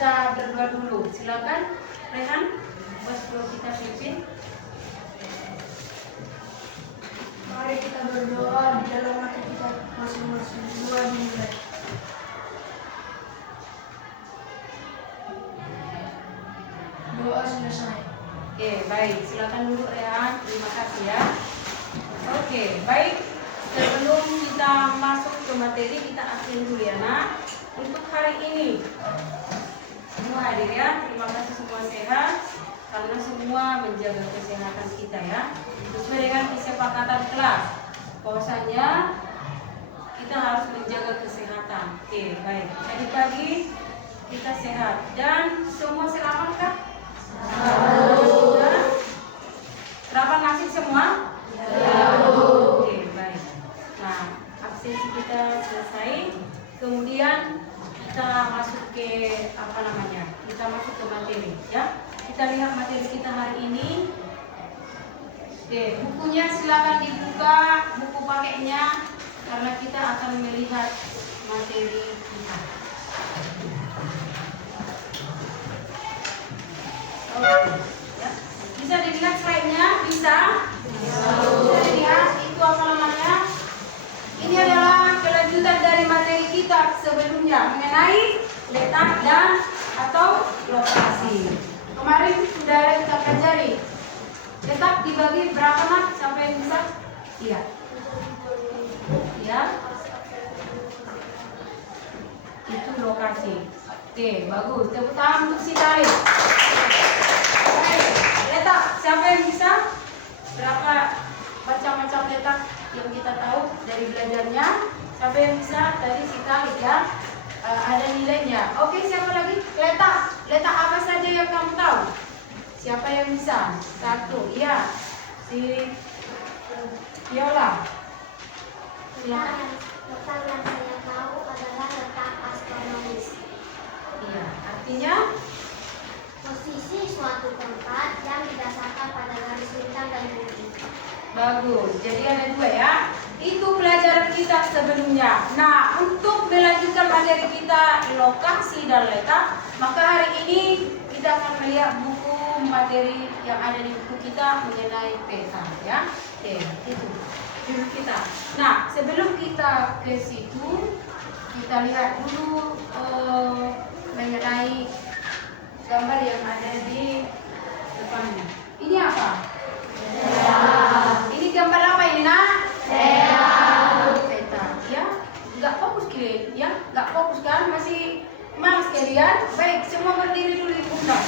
kita berdoa dulu. Silakan, Rehan, buat doa kita pimpin. Mari kita berdoa di dalam hati kita masing-masing. Doa dimulai. Doa selesai. Oke, baik. Silakan dulu Rehan. Terima kasih ya. Oke, baik. Sebelum kita masuk ke materi, kita akhiri dulu ya, Nak. Untuk hari ini, semua hadir ya. Terima kasih semua sehat. Karena semua menjaga kesehatan kita ya. Sesuai dengan kesepakatan kelas. Bahwasanya kita harus menjaga kesehatan. Oke, baik. Tadi pagi kita sehat dan semua selamat kah? Selamat. Serapan nasi semua? Oke, baik. Nah, absensi kita selesai. Kemudian kita masuk ke Kita masuk ke materi ya. Kita lihat materi kita hari ini. Oke, bukunya silakan dibuka, buku pakainya, karena kita akan melihat materi kita. Oke, ya. Bisa dilihat slide-nya? Bisa? Bisa dilihat itu apa namanya? Ini adalah kelanjutan dari materi kita sebelumnya mengenai letak dan atau lokasi. Kemarin sudah kita pelajari. Letak dibagi berapa nak? Siapa yang bisa? Iya. Ya. Itu lokasi. Oke, bagus. Tepuk tangan untuk si Tarif. Letak, siapa yang bisa? Berapa macam-macam letak yang kita tahu dari belajarnya? Siapa yang bisa? Tadi si Tarif ya. Ada nilainya. Oke, siapa lagi? Letak. Letak apa saja yang kamu tahu? Siapa yang bisa? Satu, ya. Si Viola. Silakan. Letak yang saya tahu adalah letak astronomis. Iya, artinya Posisi suatu tempat yang didasarkan pada garis bintang dan bumi. bagus. Jadi ada dua ya. Itu pelajaran kita sebelumnya. Nah, untuk melanjutkan materi kita lokasi dan letak, maka hari ini kita akan melihat buku materi yang ada di buku kita mengenai peta ya. Oke, itu dulu kita. Nah, sebelum kita ke situ, kita lihat dulu mengenai gambar yang ada di depannya. Ini apa? Ini gambar apa ini nak? Peta. Ya, nggak fokus kalian, ya, nggak fokus kan? Masih malas kalian? Baik, semua berdiri dulu di pundak.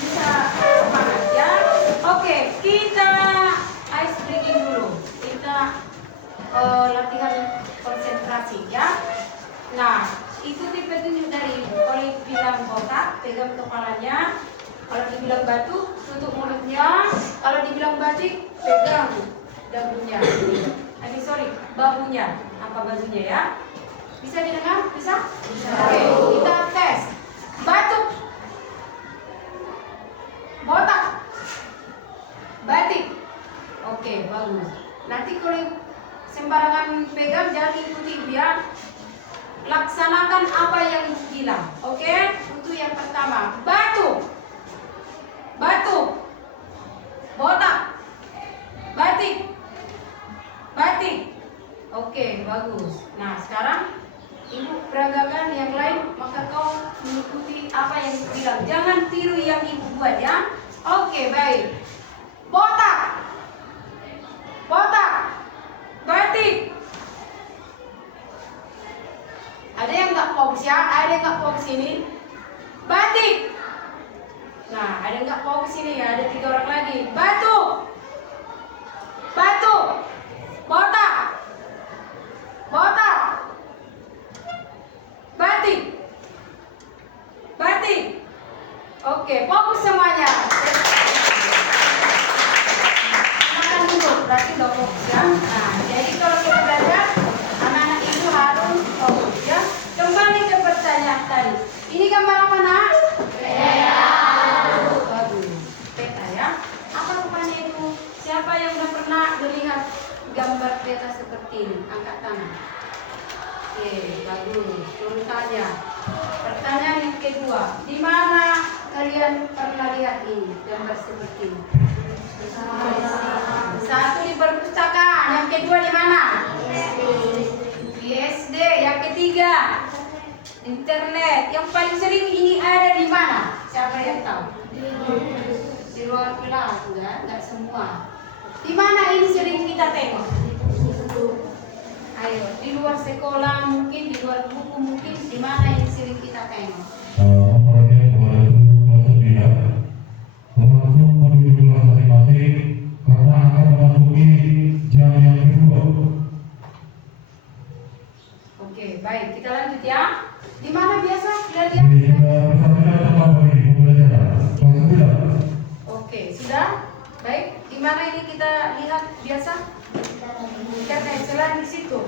Bisa semangat ya. Oke, kita ice breaking dulu. Kita latihan konsentrasi ya. Nah, ikuti petunjuk dari oleh bilang botak, pegang kepalanya. Kalau dibilang batu, tutup mulutnya. Kalau dibilang batik, pegang dagunya. Bahunya. Apa bajunya ya? Bisa didengar? Bisa? Bisa. Oke, kita tes. Batuk. Botak. Batik. Oke, bagus. Nanti kalau sembarangan pegang jangan ikuti ya. Laksanakan apa yang ibu bilang. Oke? Untuk yang pertama, batuk. Batuk. Botak. Batik. Batik. Oke, bagus. Nah, sekarang ibu peragakan yang lain, maka kau mengikuti apa yang ibu bilang. Jangan tiru yang ibu buat ya. Oke, baik. Botak. Botak. Batik. Ada yang nggak fokus ya? Ada yang nggak fokus ini? Batik. Nah, ada yang nggak fokus ini ya? Ada 3 orang lagi. Batuk. Batuk. Botak. Botak. Batik. Batik. Oke, fokus semuanya. Makan dulu, berarti udah fokus ya. Nah, jadi kalau kita belajar, anak-anak itu harus fokus ya. Kembali ke pertanyaan tadi. Ini gambar apa nak? Bagus. Peta ya. Apa rupanya itu? Siapa yang udah pernah melihat gambar peta seperti ini? Angkat tangan. Oke, bagus. Turun tanya. Pertanyaan yang kedua. kedua. Di mana kalian pernah lihat ini gambar seperti ini? Satu di perpustakaan, yang kedua di mana? Di SD. Yang ketiga internet. Yang paling sering ini ada di mana? Siapa yang tahu? Di luar kelas, enggak semua. Di mana ini sering kita tengok? Ayo, di luar sekolah mungkin, di luar buku mungkin, di mana ini sering kita tengok? Orangnya kepada itu masuk tidak langsung menuju kelas masing-masing karena akan memasuki jam yang kedua. Oke, baik, kita lanjut ya. Di mana biasa sudah Di lihat? persatuan tempat bagi pembelajaran kelas 9. Oke, sudah? Baik, di mana ini kita lihat biasa? Karena selain di situ.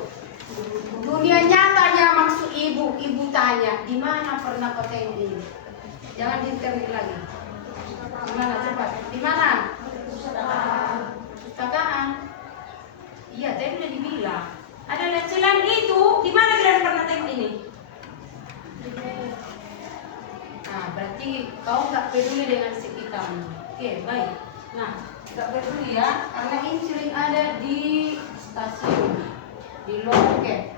Dunia nyatanya maksud ibu tanya, di mana pernah kau tengok ini? Jangan di internet lagi. Di mana cepat? Di mana? Perpustakaan. Iya, tadi udah dibilang. Ada selain itu, di mana kalian pernah tengok ini? Nah, berarti kau nggak peduli dengan sekitarmu. Oke, baik. Nah, nggak peduli ya, karena ini sering ada di stasiun, di loket.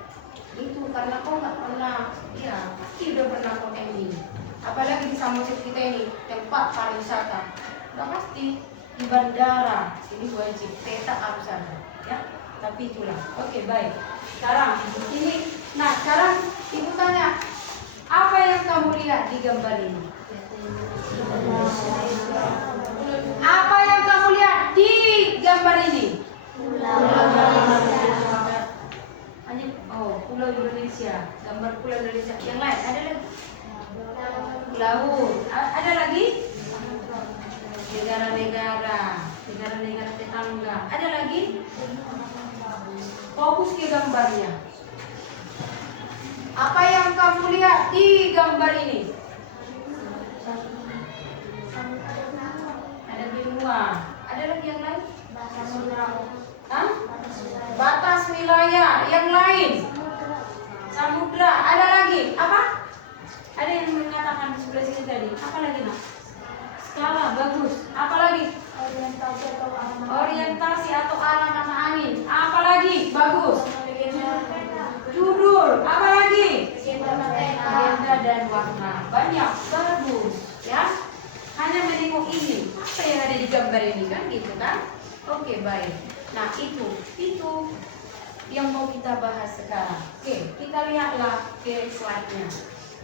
Itu karena kau nggak pernah, ya pasti udah pernah kau tengok ini. Apalagi di Samosir kita ini, tempat pariwisata. Udah pasti di bandara, ini wajib peta harus ada, ya. Tapi itulah. Oke, baik. Sekarang ini, nah sekarang ibu tanya, apa yang kamu lihat di gambar ini? Apa yang kamu lihat di gambar ini? Oh, Pulau Indonesia. Gambar Pulau Indonesia. Yang lain ada lagi? Laut. Ada lagi? Negara-negara tetangga. Ada lagi? Fokus ke gambarnya. Apa yang kamu lihat di gambar ini? Ada benua. Ada lagi yang lain? Hah? Batas wilayah. Yang lain? Samudra. Ada lagi? Apa? Ada yang mengatakan di sebelah sini tadi. Apa lagi, nak? Skala bagus. Apa lagi? Orientasi atau arah nama angin. Apa lagi? Bagus. Judul. Apa lagi? Agenda dan warna. Banyak. Bagus. Ya. Hanya menengok ini. Apa yang ada di gambar ini kan? Gitu kan? Oke, baik. Nah, itu yang mau kita bahas sekarang. Oke, kita lihatlah ke slide-nya.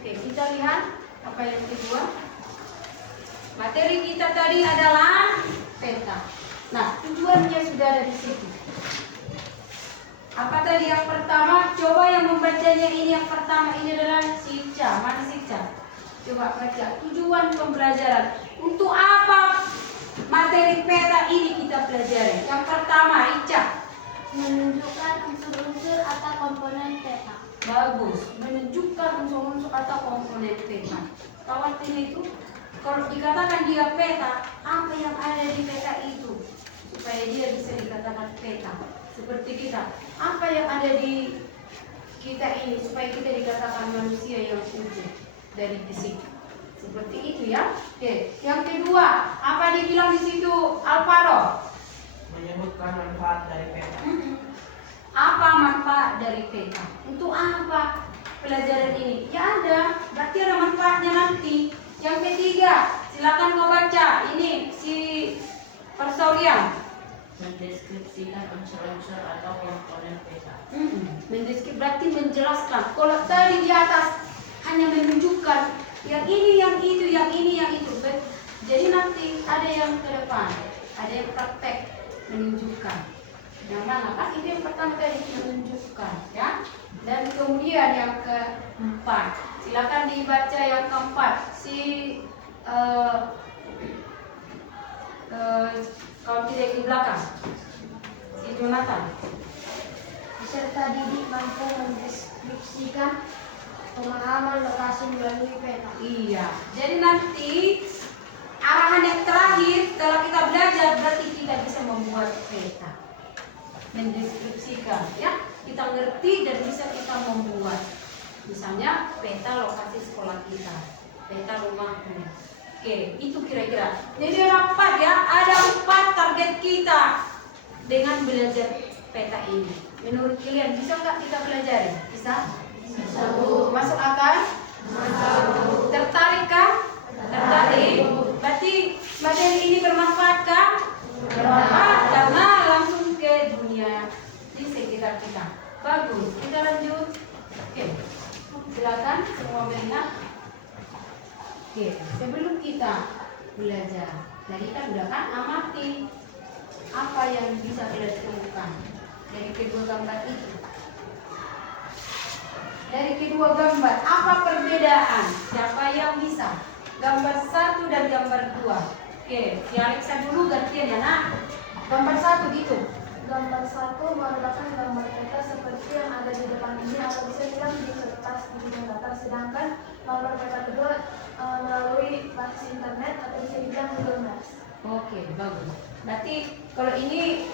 Oke, kita lihat apa yang kedua. Materi kita tadi adalah peta. Nah, tujuannya sudah ada di situ. Apa tadi yang pertama? Coba yang membacanya ini yang pertama ini adalah Sica. Mana Sica? Coba baca. Tujuan pembelajaran. Untuk apa materi peta ini kita pelajari? Yang pertama, Ica. Menunjukkan unsur-unsur atau komponen peta. Bagus. Menunjukkan unsur-unsur atau komponen peta. Kawan ini itu kalau dikatakan dia peta, apa yang ada di peta itu supaya dia bisa dikatakan peta. Seperti kita, apa yang ada di kita ini supaya kita dikatakan manusia yang utuh dari fisik. Seperti itu ya. Oke. Yang kedua, apa dibilang di situ, Alvaro? Menyebutkan manfaat dari peta. Apa manfaat dari peta? Untuk apa pelajaran ini? Ya ada, berarti ada manfaatnya nanti. Yang ketiga, silakan kau baca. Ini si Persaurian. Mendeskripsikan unsur-unsur atau komponen peta. Mendeskripsi berarti menjelaskan. Kalau tadi di atas hanya menunjukkan yang ini, yang itu, yang ini, yang itu. Jadi nanti ada yang ke depan, ada yang praktek menunjukkan. Yang mana? Kan itu yang pertama tadi menunjukkan, ya. Dan kemudian yang keempat, silakan dibaca yang keempat. Kalau tidak di belakang, si Jonathan. Peserta didik mampu mendeskripsikan pemahaman lokasi melalui peta. Iya. Jadi nanti arahan yang terakhir setelah kita belajar berarti kita bisa membuat peta, mendeskripsikan, ya. Kita ngerti dan bisa kita membuat. Misalnya peta lokasi sekolah kita. peta rumahku. Oke, itu kira-kira. Jadi ada 4 ya, ada 4 target kita dengan belajar peta ini. Menurut kalian bisa nggak kita pelajari? Bisa? Bisa. Masuk akal? Tertarik kah? Tertarik? Berarti materi ini bermanfaat kah? Bermanfaat karena langsung ke dunia di sekitar kita. Bagus, kita lanjut. Oke, silakan semua melihat. Oke, sebelum kita belajar, tadi kan udah kan amati apa yang bisa kita temukan dari kedua gambar itu. Dari kedua gambar, apa perbedaan? Siapa yang bisa? Gambar 1 dan gambar 2. Oke, si Alexa dulu gantian ya nak. Gambar 1 gitu. Gambar 1 merupakan gambar peta seperti yang ada di depan ini atau bisa dibilang di kertas di bidang datar. Sedangkan gambar peta kedua melalui basis internet atau bisa dibilang Google Maps. Oke, bagus. Berarti kalau ini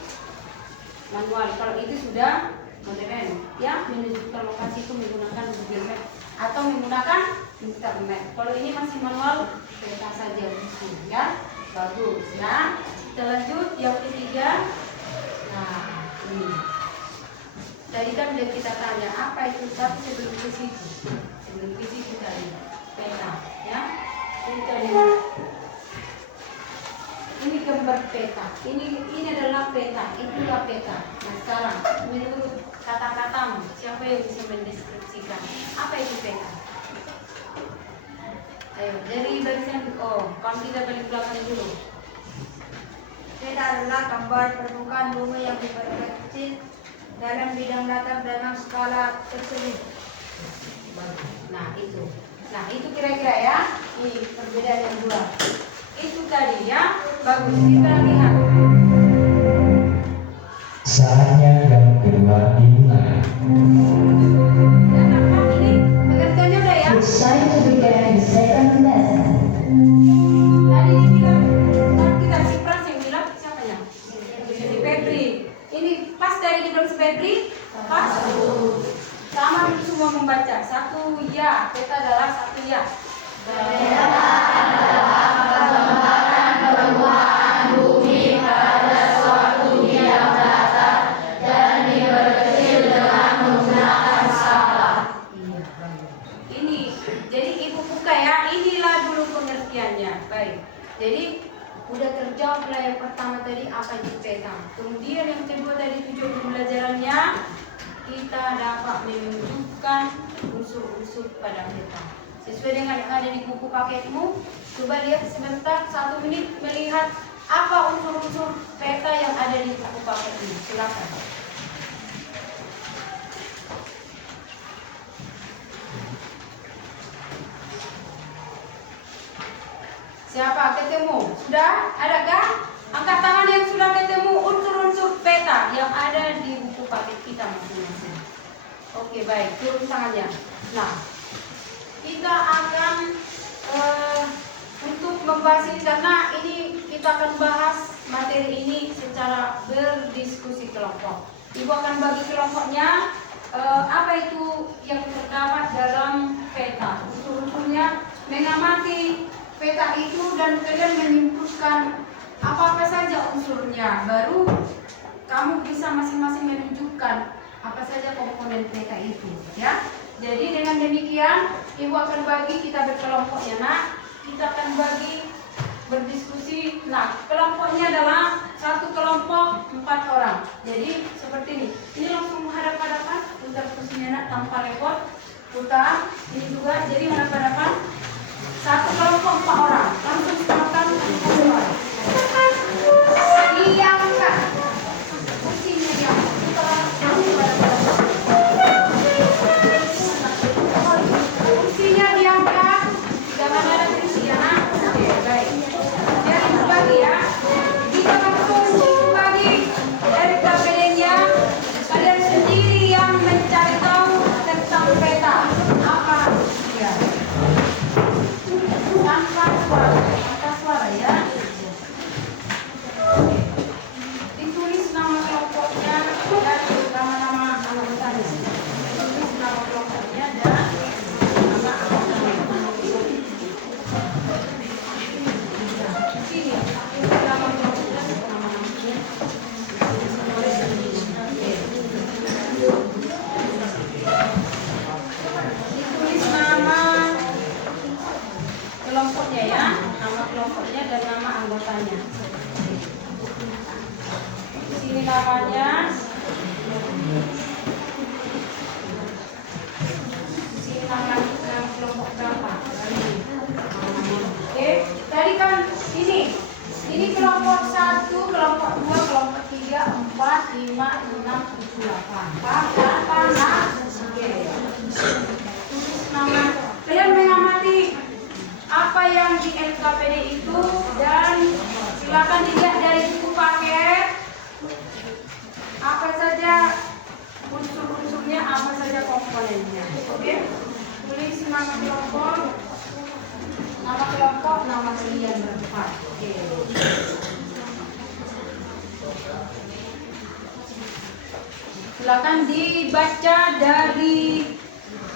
manual, kalau itu sudah modern ya, menunjukkan lokasi itu menggunakan Google Maps atau menggunakan internet. Kalau ini masih manual, peta saja gitu ya. Bagus ya. Kita lanjut yang ketiga. Nah, ini. Tadi kan udah kita tanya apa itu, tapi sebelum ke situ tadi peta ya. Kita lihat. Ini gambar peta. Ini adalah peta. Itulah peta. Nah sekarang menurut kata-katamu, siapa yang bisa mendeskripsikan apa itu peta? Ayo dari barisan. Kalau kita balik belakang dulu. Peta adalah gambar permukaan bumi yang diperoleh kecil dalam bidang datar dalam skala tersebut. Nah itu kira-kira ya. Ini perbedaan yang dua. Itu tadi ya. Bagus, kita lihat. Saatnya yang kedua dimulai. Dan apa ini? Pengertiannya udah ya. It's time to begin the second lesson. Tadi dibilang, kita si Pras yang bilang siapa ya? Si Febri. Ini pas dari dibilang si Febri? Pas. Sama semua membaca. 1 ya, peta adalah 1 ya. Jadi udah terjawab lah yang pertama tadi apa itu peta. Kemudian yang kedua tadi tujuan pembelajarannya kita dapat menunjukkan unsur-unsur pada peta sesuai dengan yang ada di buku paketmu. Coba lihat sebentar 1 menit melihat apa unsur-unsur peta yang ada di buku paket ini. Silakan. Siapa ketemu? Sudah? Adakah? Angkat tangan yang sudah ketemu unsur-unsur peta yang ada di buku paket kita masing-masing. Oke, baik. Turun tangannya. Nah, kita akan untuk membahas ini karena ini kita akan bahas materi ini secara berdiskusi kelompok. Ibu akan bagi kelompoknya apa itu yang terdapat dalam peta. Unsur-unsurnya mengamati peta itu dan kalian menyimpulkan apa-apa saja unsurnya. Baru kamu bisa masing-masing menunjukkan apa saja komponen peta itu ya. Jadi dengan demikian ibu akan bagi, kita berkelompok ya nak. Kita akan bagi berdiskusi. Nah kelompoknya adalah satu kelompok 4 orang. Jadi seperti ini. Ini langsung menghadap-hadapan. Putar kursinya nak tanpa repot. Putar. Ini juga jadi menghadap-hadapan. Satu kelompok 4 orang. Langsung makan semua. Diamkan. Kursinya diamkan. Kursinya diangkat. Jangan ada kursi ya nak. Oke, baik. Jadi berbagi ya. Kita langsung bagi dari KPD-nya. Kalian sendiri yang mencari tahu tentang peta. Apa dia? Tanpa suara ya. Ditulis nama kelompoknya dan nama-nama anggotanya. Ditulis nama kelompoknya dan nama anggotanya. kelompoknya ya, nama kelompoknya dan nama anggotanya. Di sini namanya, di sini nama kelompok berapa? Oke, tadi kan ini kelompok 1, kelompok 2, kelompok 3, 4, 5, 6, 7, 8. Paham? Oke. Tulis nama. Kalian mengamati apa yang di LKPD itu dan silakan dilihat dari buku paket. Apa saja unsur-unsurnya, apa saja komponennya. Oke? Tulis nama kelompok, nama kalian berempat. Oke. Silakan dibaca dari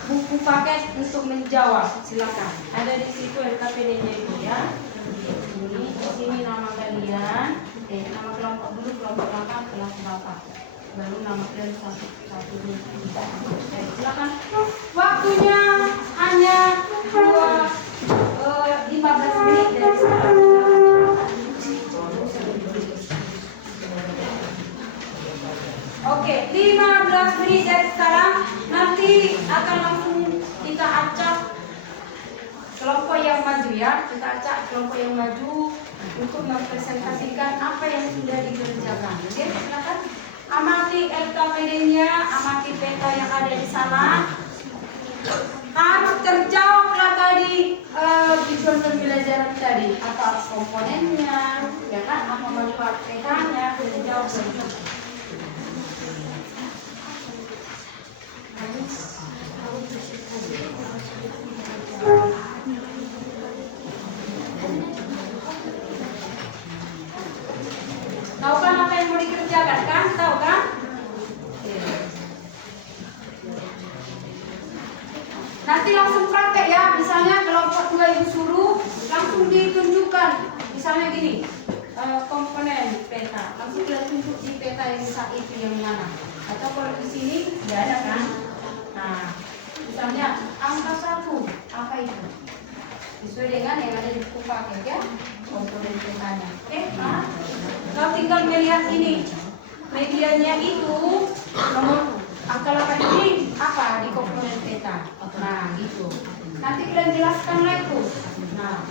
buku paket untuk menjawab. Silakan. Ada di situ LKPD-nya itu ya. Ini di sini nama kalian. Nama kelompok dulu, kelompok berapa, kelas berapa. Baru nama kalian satu dulu. Silakan. Waktunya hanya 15 menit dari sekarang. Oke, 15 menit dari sekarang. Nanti akan langsung kita acak kelompok yang maju ya. Kita acak kelompok yang maju untuk mempresentasikan apa yang sudah dikerjakan. Oke, silakan. Amati LKPD-nya, amati peta yang ada di sana. Terjawablah tadi visual pembelajaran tadi, apa komponennya, ya kan, apa manfaat petanya, terjawab semua. Tahu kan apa yang mau dikerjakan kan? Tahu kan? Nanti langsung praktek ya. Misalnya kelompok 2 ibu suruh langsung ditunjukkan. Misalnya gini, komponen peta. Langsung kita tunjuk di peta yang saat itu yang mana. Atau kalau di sini tidak ada kan? Nah, misalnya angka 1 apa itu? Sesuai dengan yang ada di buku paket ya, komponen petanya. Oke, nah, kalau tinggal melihat ini, medianya itu nomor angka 8 ini apa di komponen peta. Nah, gitu. Nanti kalian jelaskan lagi. Nah,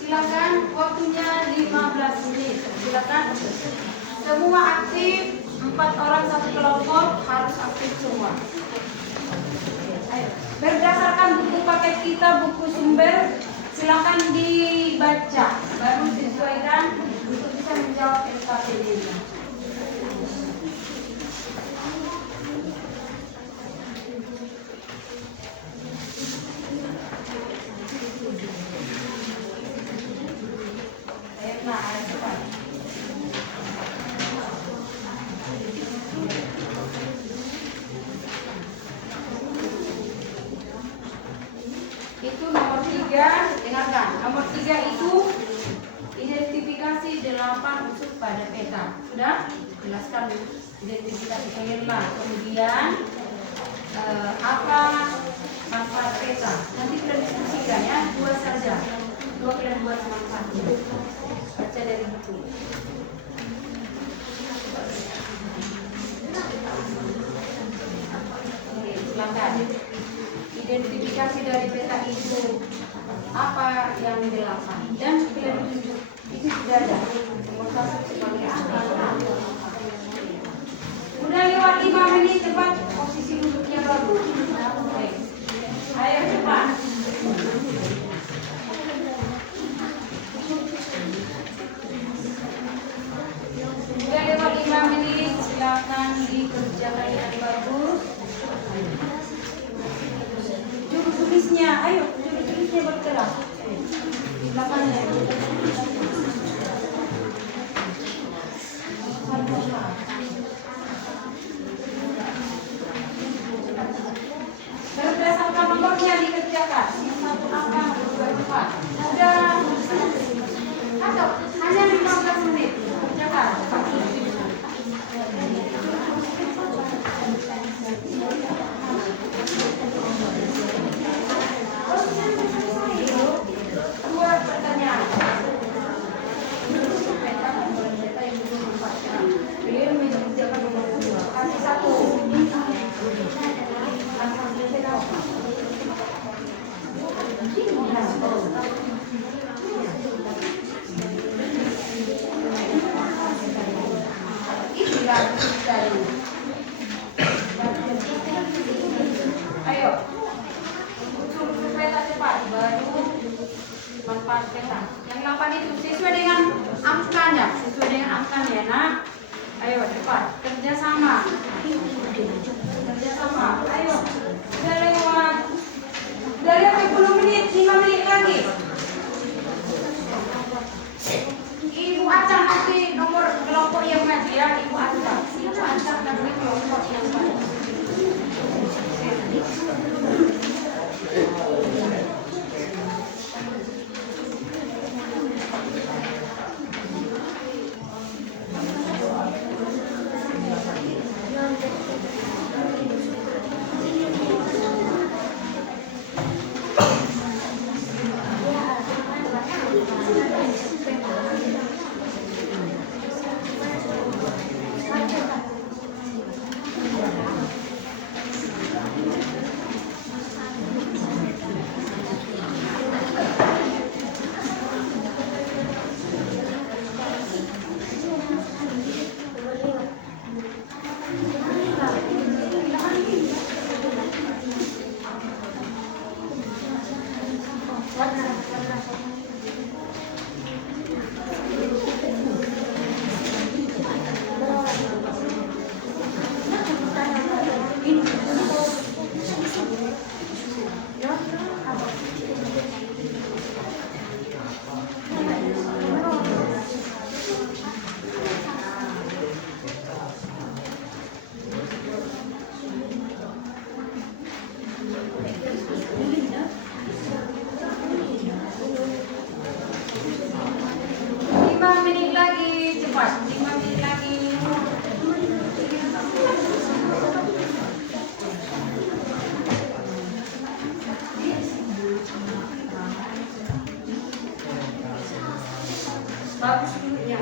silakan, waktunya 15 menit. Silakan. Semua aktif, 4 orang satu kelompok harus aktif semua. Ayo. Berdasarkan buku paket kita, buku sumber, silakan dibaca. Baru disesuaikan untuk bisa menjawab LKPD-nya. Itu nomor 3, dengarkan. Nomor 3 itu identifikasi 8 unsur pada peta. Sudah? Jelaskan identifikasi kalianlah. Kemudian apa manfaat peta? Nanti kita diskusikan ya, 2 saja. 2 kalian buat manfaatnya. Baca dari buku. Oke, silakan. Identifikasi dari peta itu apa yang dilakukan dan kita tunjuk itu sudah ada nomor 1 sebagai apa. Udah lewat 5 menit, cepat posisi duduknya baru. Oke. Ayo cepat. Udah lewat 5 menit, silakan dikerjakan yang bagus. Juru tulisnya, ayo, juru tulisnya bergerak. Di belakangnya. Berdasarkan nomornya dikerjakan. Yang 1 apa, 2, 4. Sudah atau hanya 15 menit kerjakan. Bagus dulunya.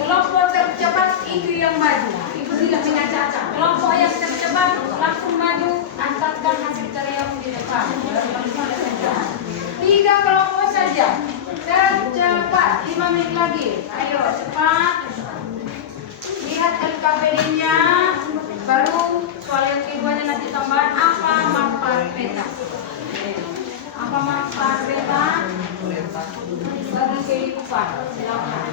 Kelompok tercepat itu yang maju. Ibu tidak punya caca. Kelompok yang tercepat langsung maju, angkatkan hasil karyamu di depan. 3 kelompok saja. Tercepat, 5 menit lagi. Ayo cepat. Lihat LKPD-nya. Baru soal yang keduanya nanti tambahan apa manfaat peta. Apa manfaat peta bagi kehidupan? Silakan.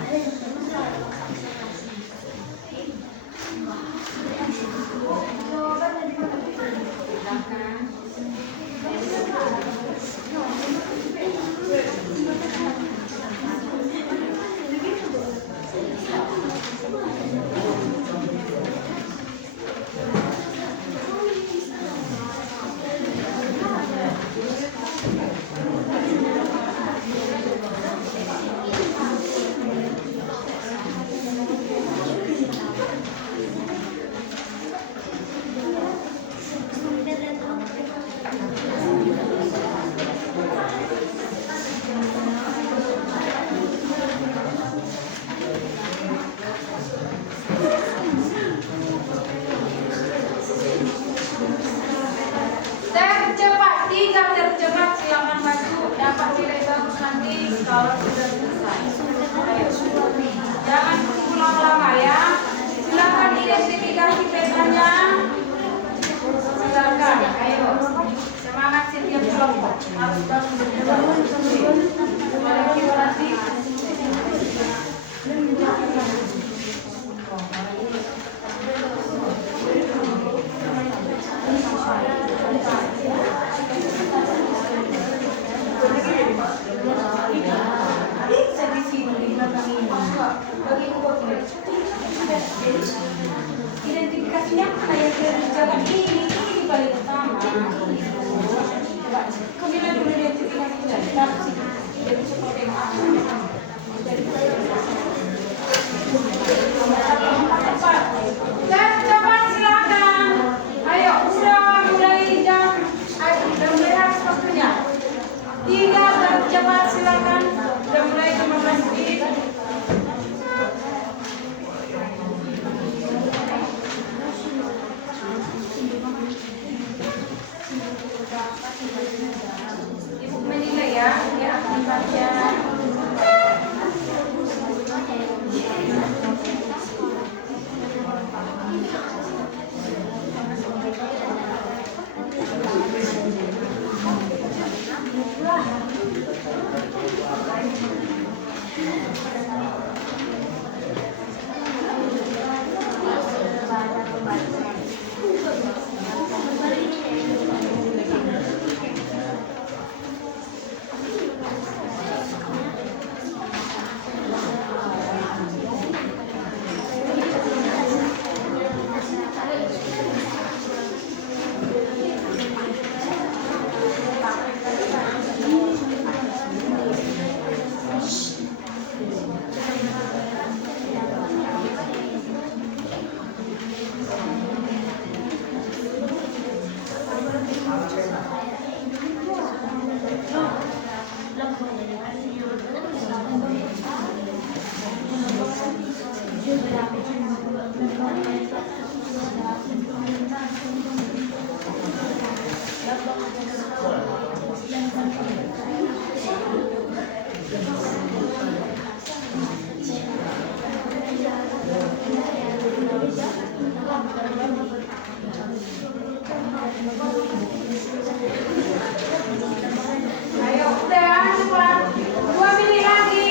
Tercepat, 3 tercepat silakan maju, dapat nilai bagus nanti kalau sudah selesai. Ayo. Jangan pulang lama ya. Silakan identifikasi petanya. Silakan, ayo. Semangat setiap kelompok. Harus bangun berjalan. Identifikasinya mana yang kerjakan ini paling utama. Kemudian dulu identifikasinya, jadi seperti apa? Cepat silakan. Ayo, udah mulai jam. Udah mulai habis waktunya. 3 tercepat silakan. Udah mulai 15 menit. Ibu menilai ya, dia akan baca. Ayo, udah cepat. 2 menit lagi.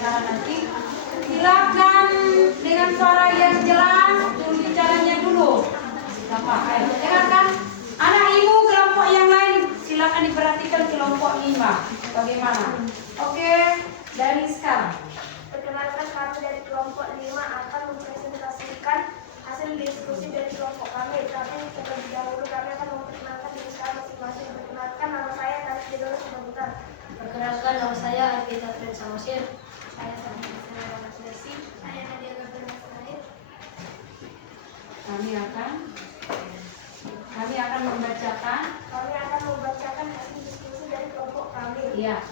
pembicaraan nanti. Silakan dengan suara yang jelas dulu bicaranya dulu. Bapak, ayo dengarkan. Anak ibu kelompok yang lain silakan diperhatikan kelompok 5. Bagaimana? Oke, dari sekarang. Perkenalkan, kami dari kelompok 5 akan mempresentasikan hasil diskusi dari kelompok kami. Tapi terlebih dahulu kami akan memperkenalkan diri saya masing-masing. Perkenalkan, nama saya Karis Dedola Simabutan. Perkenalkan, nama saya Alvita Fred Samosir. Saya Sama Sesi. Saya Nadia Gabriel Said. Kami akan membacakan. Kami akan membacakan hasil diskusi dari kelompok kami. Iya.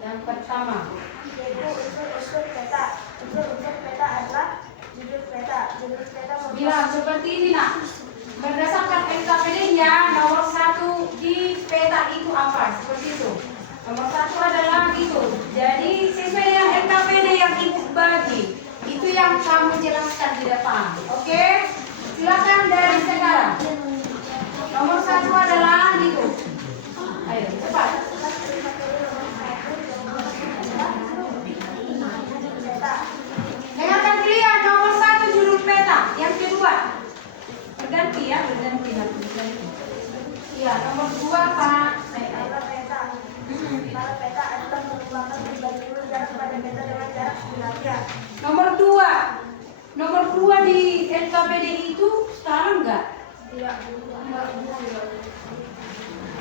Yang pertama. Yaitu unsur-unsur peta. Unsur-unsur peta adalah judul peta. Judul peta Bilang seperti ini nak. Berdasarkan NKPD-nya nomor 1 di peta itu apa? Seperti itu. Nomor 1 adalah itu. Jadi sesuai dengan NKPD yang ibu bagi, itu yang kamu jelaskan di depan. Oke? Silakan dari sekarang. Nomor 1 adalah itu. Ayo cepat. Dengarkan kalian, nomor 1 judul peta. Yang kedua, berganti ya, berganti. Iya, nomor 2 Pak. Skala peta. Skala peta adalah merupakan perbandingan jarak pada peta dengan jarak sebenarnya. Nomor 2 di NKPD itu sekarang enggak? Tidak.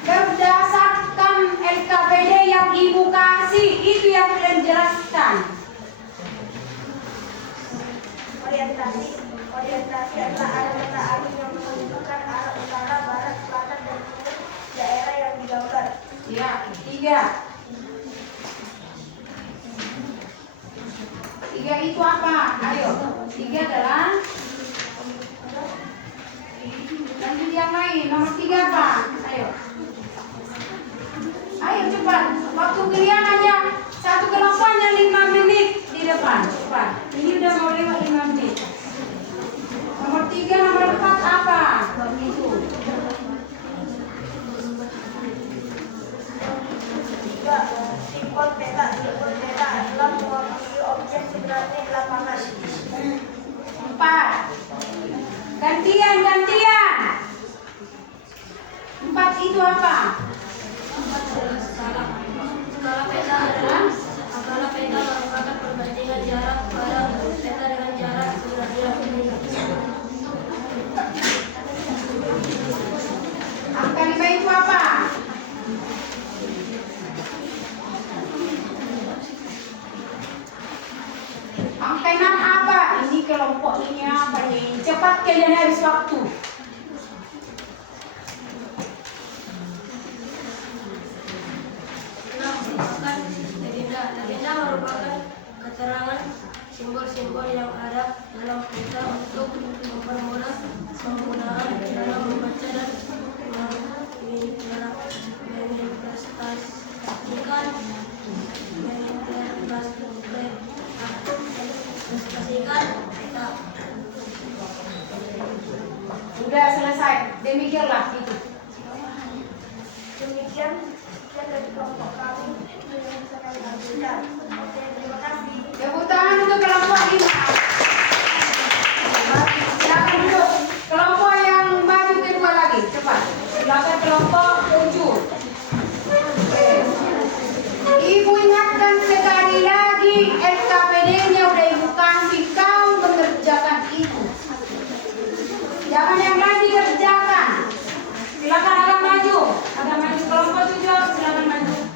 Berdasarkan NKPD yang ibu kasih, itu yang kalian jelaskan. Orientasi adalah arah peta angin yang menunjukkan arah utara, barat, selatan, dan timur daerah yang digambar. Ya, 3. 3 itu apa? Ayo. 3 adalah lanjut yang lain. Nomor 3 apa? Ayo. Ayo cepat. Waktu kalian hanya satu kelompoknya 5 menit di depan. Cepat. Ini udah mau lewat 5 menit. Nomor 3, nomor 4 apa? Begitu. Simbol peta. Simbol peta adalah mewakili objek sebenarnya di lapangan. 4. Gantian. 4 itu apa? Skala peta adalah skala peta merupakan perbandingan jarak pada peta dengan jarak sebenarnya. Angka 5 itu apa? Angka 6 apa? Ini kelompok ini apa nih? Cepat kalian habis waktu. Legenda merupakan keterangan simbol-simbol yang ada dalam peta untuk mempermudah penggunaan dalam membaca dan menginterpretasikan peta. Sudah selesai. Demikianlah itu. Demikian dari kelompok kami yang bisa kami hadirkan. Oke, terima kasih. Tepuk tangan untuk kelompok 5. Silakan duduk. Kelompok yang maju kedua lagi, cepat. Silakan kelompok 7. Ibu ingatkan sekali lagi, LKPD-nya udah ibu kasih, kau mengerjakan itu. Jangan yang lain dikerjakan. Silakan agak maju. Kelompok 7, silakan maju.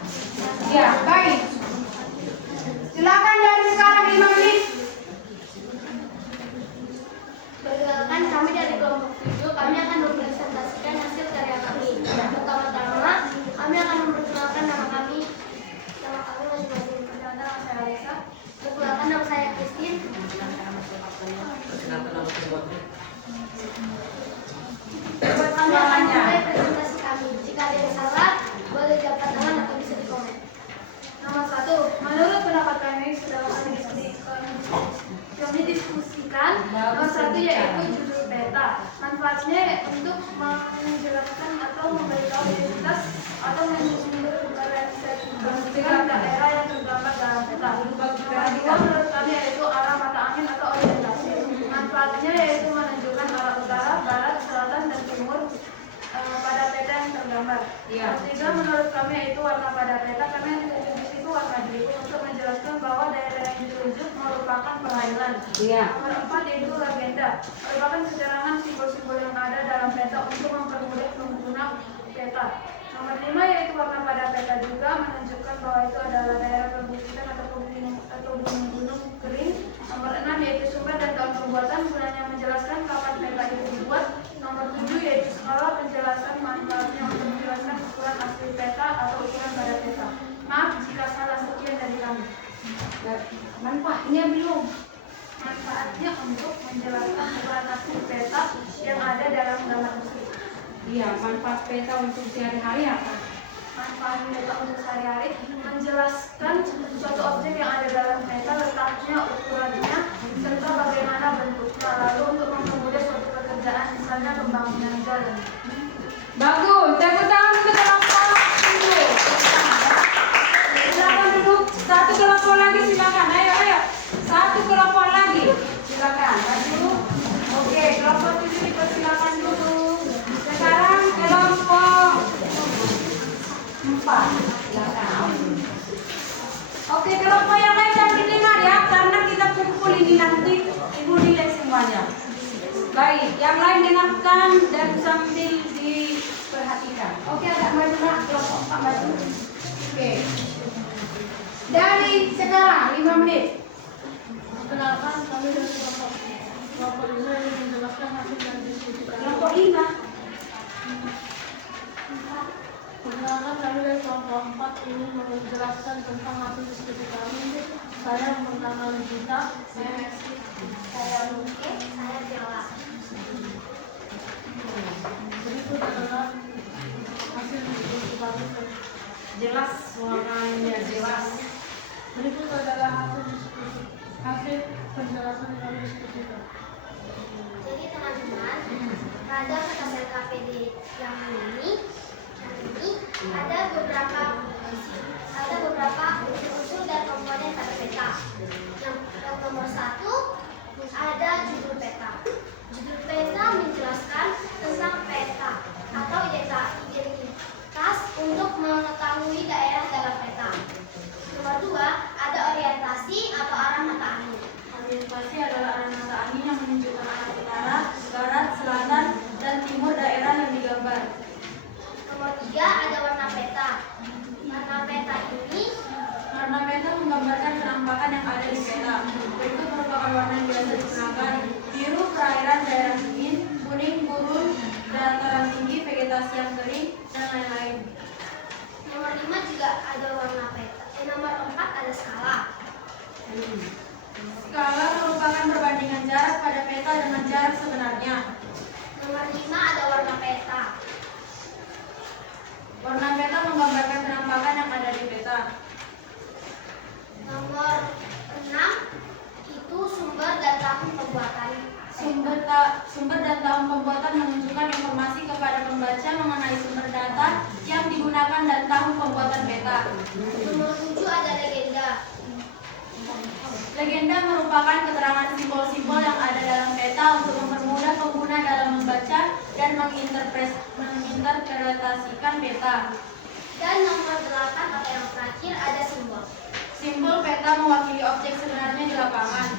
Ya, baik. Silakan dari sekarang 5 menit. Perkenalkan, kami dari kelompok 7, kami akan mempresentasikan hasil karya kami. Pertama-tama, kami akan memperkenalkan nama kami. Nama kami masing-masing. Perkenalkan, nama saya Alisa. Perkenalkan, nama saya Christine. Kami akan mulai presentasi kami. Jika ada yang salah, boleh diangkat tangan atau bisa dikomen. Nomor 1, menurut pendapat kami sudah kami didiskusikan. Nomor 1 yaitu judul peta. Manfaatnya untuk menjelaskan atau memberitahu identitas atau menyinggung representasi daerah yang tergambar dalam peta. kedua menurut kami yaitu arah mata angin atau orientasi. Manfaatnya yaitu menunjukkan arah utara, barat, selatan, dan timur pada peta yang tergambar. Iya. Ketiga menurut kami yaitu warna pada peta, karena yang ditunjuk di situ warna biru untuk menjelaskan bahwa daerah yang ditunjuk merupakan perairan. Iya. Nomor 4 yaitu legenda, merupakan keterangan simbol-simbol yang ada dalam peta untuk mempermudah pengguna peta. Nomor 5 yaitu warna pada peta juga menunjukkan bahwa itu adalah daerah perbukitan atau gunung-gunung kering. Nomor 6 yaitu sumber dan tahun pembuatan, gunanya menjelaskan kapan peta itu dibuat. Nomor 7 yaitu skala, penjelasan manfaatnya untuk menjelaskan ukuran asli peta atau ukuran pada peta. Maaf jika salah, sekian dari kami. Manfaatnya belum. Manfaatnya untuk menjelaskan ukuran asli peta yang ada dalam gambar tersebut. Iya, manfaat peta untuk sehari-hari apa? Manfaat peta untuk sehari-hari menjelaskan suatu objek yang ada dalam peta, letaknya, ukurannya, serta bagaimana bentuknya. Lalu untuk mempermudah suatu pekerjaan, misalnya pembangunan jalan. Bagus, tepuk tangan untuk kelompok dulu. Silakan duduk, satu kelompok lagi silakan. Ayo. Satu kelompok lagi, silakan. Maju. Oke, kelompok 7 dipersilakan dulu. Sekarang kelompok 4, silakan. Oke, kelompok yang lain jangan didengar ya, karena kita kumpul ini nanti ibu nilai semuanya. Baik, yang lain dengarkan dan sambil diperhatikan. Oke, agak maju lah, kelompok 4 maju. Oke. Dari sekarang 5 menit. Perkenalkan, kami dari kelompok 5 yang menjelaskan hasil dan diskusi kami. Kelompok 5. Perkenalkan, kami dari kelompok 4 ini menjelaskan tentang hasil diskusi kami. Saya bernama Lita. Saya Luke, saya Bella. Berikut adalah hasil diskusi kami. Jelas suaranya jelas. Berikut adalah hasil penjelasan kami diskusi kami. Jadi teman-teman, pada pertemuan KPD yang ini ada beberapa unsur dan komponen pada peta. Yang nomor 1 ada judul peta. Judul peta menjelaskan tentang peta atau identitas untuk mengetahui daerah dalam peta. Nomor 2 ada orientasi atau arah mata angin. Orientasi adalah arah mata angin yang menunjukkan arah utara, barat, selatan, dan timur daerah yang digambar. Nomor 3 ada warna peta. Warna peta menggambarkan penampakan yang ada di peta. Berikut merupakan warna yang biasa digunakan: biru perairan daerah dingin, kuning gurun dataran tinggi, vegetasi yang kering, dan lain-lain. Nomor 5 juga ada warna peta. Nomor 4 ada skala. Skala merupakan perbandingan jarak pada peta dengan jarak sebenarnya. Nomor 5 ada warna peta. Warna peta menggambarkan penampakan yang ada di peta. Nomor 6 itu sumber dan tahun pembuatan. Sumber dan tahun pembuatan menunjukkan informasi kepada pembaca mengenai sumber data yang digunakan dan tahun pembuatan peta. Nomor 7 ada legenda. Legenda merupakan keterangan simbol-simbol yang ada dalam peta untuk mempermudah pengguna dalam membaca dan menginterpretasikan peta. Dan nomor 8 atau yang terakhir ada simbol. Simbol peta mewakili objek sebenarnya di lapangan.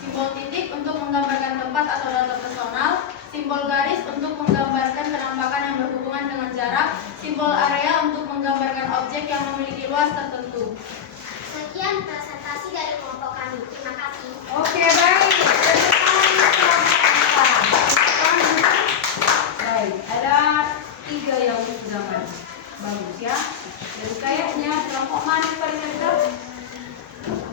Simbol titik untuk menggambarkan tempat atau data personal. Simbol garis untuk menggambarkan penampakan yang berhubungan dengan jarak. Simbol area untuk menggambarkan objek yang memiliki luas tertentu. Sekian presentasi dari kelompok kami. Terima kasih. Oke, baik. Baik, ada 3 yang sudah maju. Bagus ya. Dan kayaknya kelompok mana yang paling lengkap?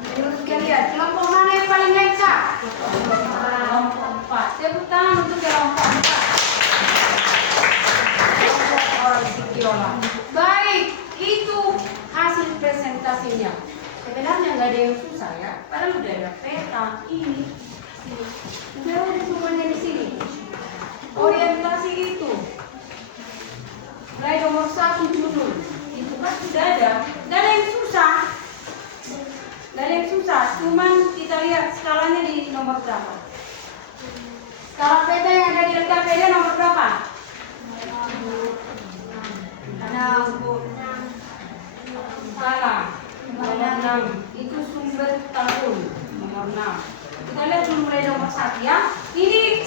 Menurut kalian, kelompok mana yang paling lengkap? Kelompok 4. Tepuk tangan untuk kelompok 4. Kelompok orang Sikiola. Baik, itu hasil presentasinya. Sebenarnya nggak ada yang susah ya. Padahal udah ada peta ini, sini. Udah ada semuanya di sini. Orientasi itu. Mulai nomor 1 dulu. Itu kan sudah ada. Nggak ada yang susah. Gak ada yang susah, cuman kita lihat skalanya di nomor berapa. Skala peta yang ada di LKPD nomor berapa? 6. Salah. Nomor 6 itu sumber tahun nomor 6. Kita lihat dulu mulai nomor 1 ya. Ini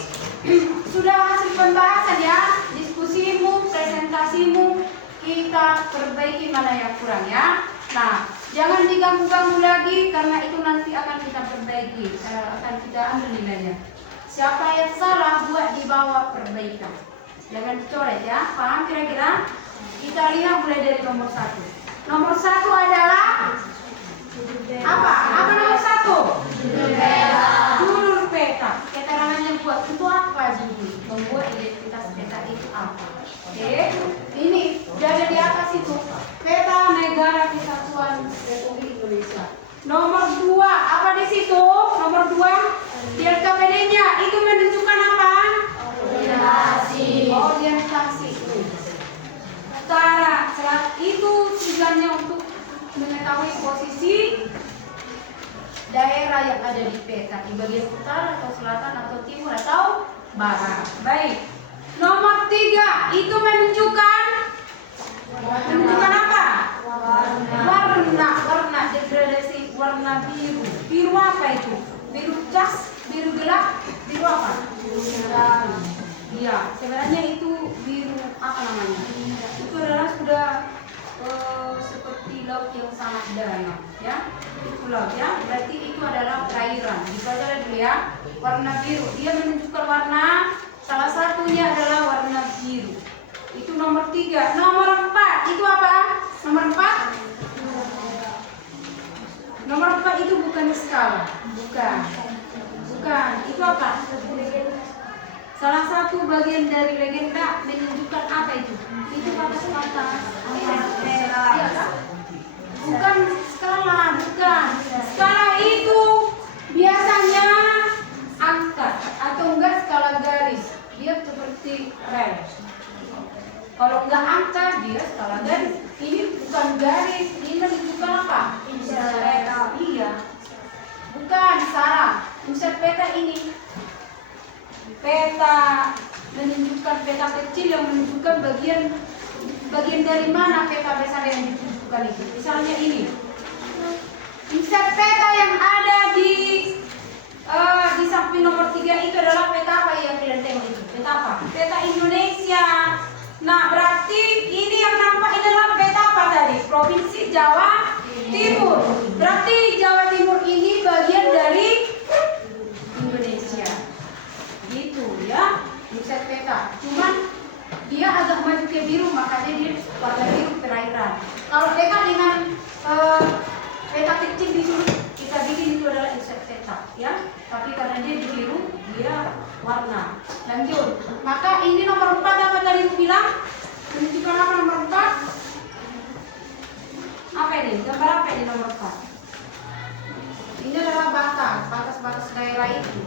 sudah hasil pembahasan ya. Diskusimu, presentasimu kita perbaiki mana yang kurang ya. Nah, jangan diganggu-ganggu lagi karena itu nanti akan kita perbaiki, akan kita ambil nilainya. Siapa yang salah buat di bawah perbaikan. Jangan dicoret ya. Paham kira-kira? Kita lihat mulai dari nomor 1. Nomor 1 adalah apa? Apa nomor 1? Judul peta. Keterangan yang buat itu apa judul? Membuat identitas peta itu apa? Oke. Ini jadi di atas itu peta negara kesatuan Republik Indonesia. Nomor 2 apa di situ? Nomor 2 di LKPD-nya itu menunjukkan apa? Orientasi. Utara, itu tujuannya untuk mengetahui posisi daerah yang ada di peta di bagian utara atau selatan atau timur atau barat. Baik. Nomor 3 itu menunjukkan apa? Warna degradasi warna biru. Biru apa itu? Biru cas, biru gelap, biru apa? Iya, sebenarnya itu biru apa namanya? Itu adalah sudah seperti laut yang sangat dalam, ya. Itu laut ya. Berarti itu adalah perairan. Dibaca dulu ya. Warna biru, dia menunjukkan warna. Salah satunya adalah warna biru. Itu nomor 3. Nomor 4 itu apa? Nomor 4. Nomor 4 itu bukan skala. Bukan. Itu apa? Salah satu bagian dari legenda menunjukkan apa itu? Itu batas-batas. Bukan skala, bukan. Skala itu biasanya angka atau enggak skala garis. Dia seperti rel. Kalau enggak angka, dia skala garis. Ini bukan garis, ini menunjukkan apa? Iya. Bukan sarang. Insert peta ini. Peta menunjukkan peta kecil yang menunjukkan bagian dari mana peta besar yang ditunjukkan itu. Misalnya ini. Insert peta yang ada di samping nomor 3 itu adalah peta apa yang kalian tengok itu? Peta apa? Peta Indonesia. Nah, berarti ini yang nampak ini adalah peta apa tadi? Provinsi Jawa Timur. Berarti Jawa Timur ini bagian dari Indonesia. Gitu ya. Insert peta. Cuman dia agak maju ke biru, makanya dia warna biru perairan. Kalau dekat dengan peta kecil di sini kita bikin itu adalah insert peta, ya. Tapi karena dia di biru, dia warna. Lanjut. Maka ini nomor 4 apa tadi aku bilang? Menunjukkan apa nomor 4? Apa ini? Gambar apa ini nomor 4? Ini adalah batas daerah itu,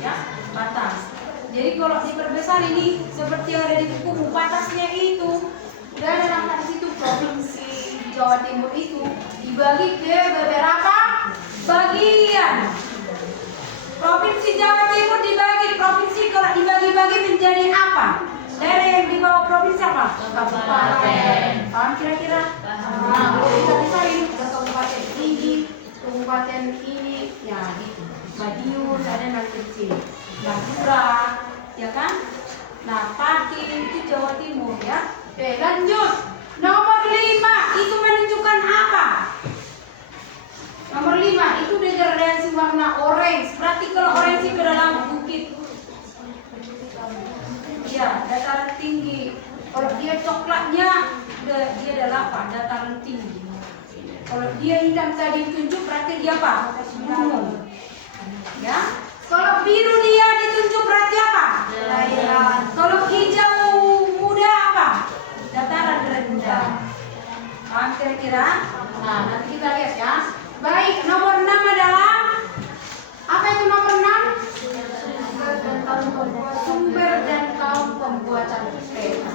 ya, batas. Jadi kalau diperbesar ini seperti yang ada di buku, batasnya itu udah ada nampak di situ. Provinsi Jawa Timur itu dibagi ke beberapa bagian. Provinsi Jawa Timur dibagi, provinsi kalau dibagi-bagi menjadi apa? Daerah yang di bawah provinsi apa? Kabupaten. Paham kira-kira? Nah, kalau kita bisa ini ada kabupaten ini, ya gitu. Madiun ada nanti kecil. Madura, ya kan? Nah, Pati itu Jawa Timur ya. Oke, lanjut. Nomor 5 itu menunjukkan apa? Nomor 5 itu degradasi warna orange. Berarti kalau orange itu dalam bukit. Ya, dataran tinggi. Kalau dia coklatnya, dia adalah apa? Dataran tinggi. Kalau dia hitam tadi tunjuk, berarti dia apa? Gunung. Ya. Kalau biru dia ditunjuk berarti apa? Daerah. Kalau hijau muda apa? Dataran rendah. Paham kira-kira? Nah, nanti kita lihat ya. Baik, nomor 6 adalah apa itu nomor 6? Sumber dan tahun pembuatan peta.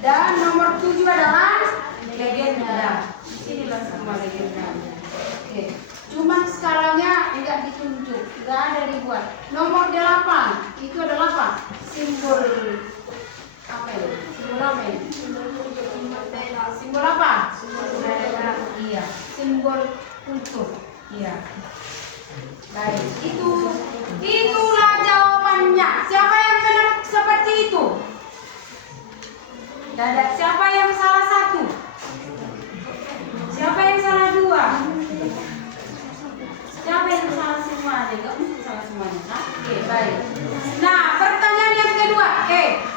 Dan nomor 7 adalah legenda. Inilah semua legenda. Oke. Cuman skalanya enggak ditunjuk, enggak ada dibuat. Nomor 8 itu adalah apa? Simbol apa ya? Simbol apa ya? Simbol apa? Iya, simbol kutub. Iya. Baik, itulah jawabannya. Siapa yang benar seperti itu? Tidak ada. Siapa yang salah satu? Siapa yang salah dua? Siapa yang salah semua? Enggak mesti salah semuanya. Nah, oke, baik. Nah, pertanyaan yang kedua.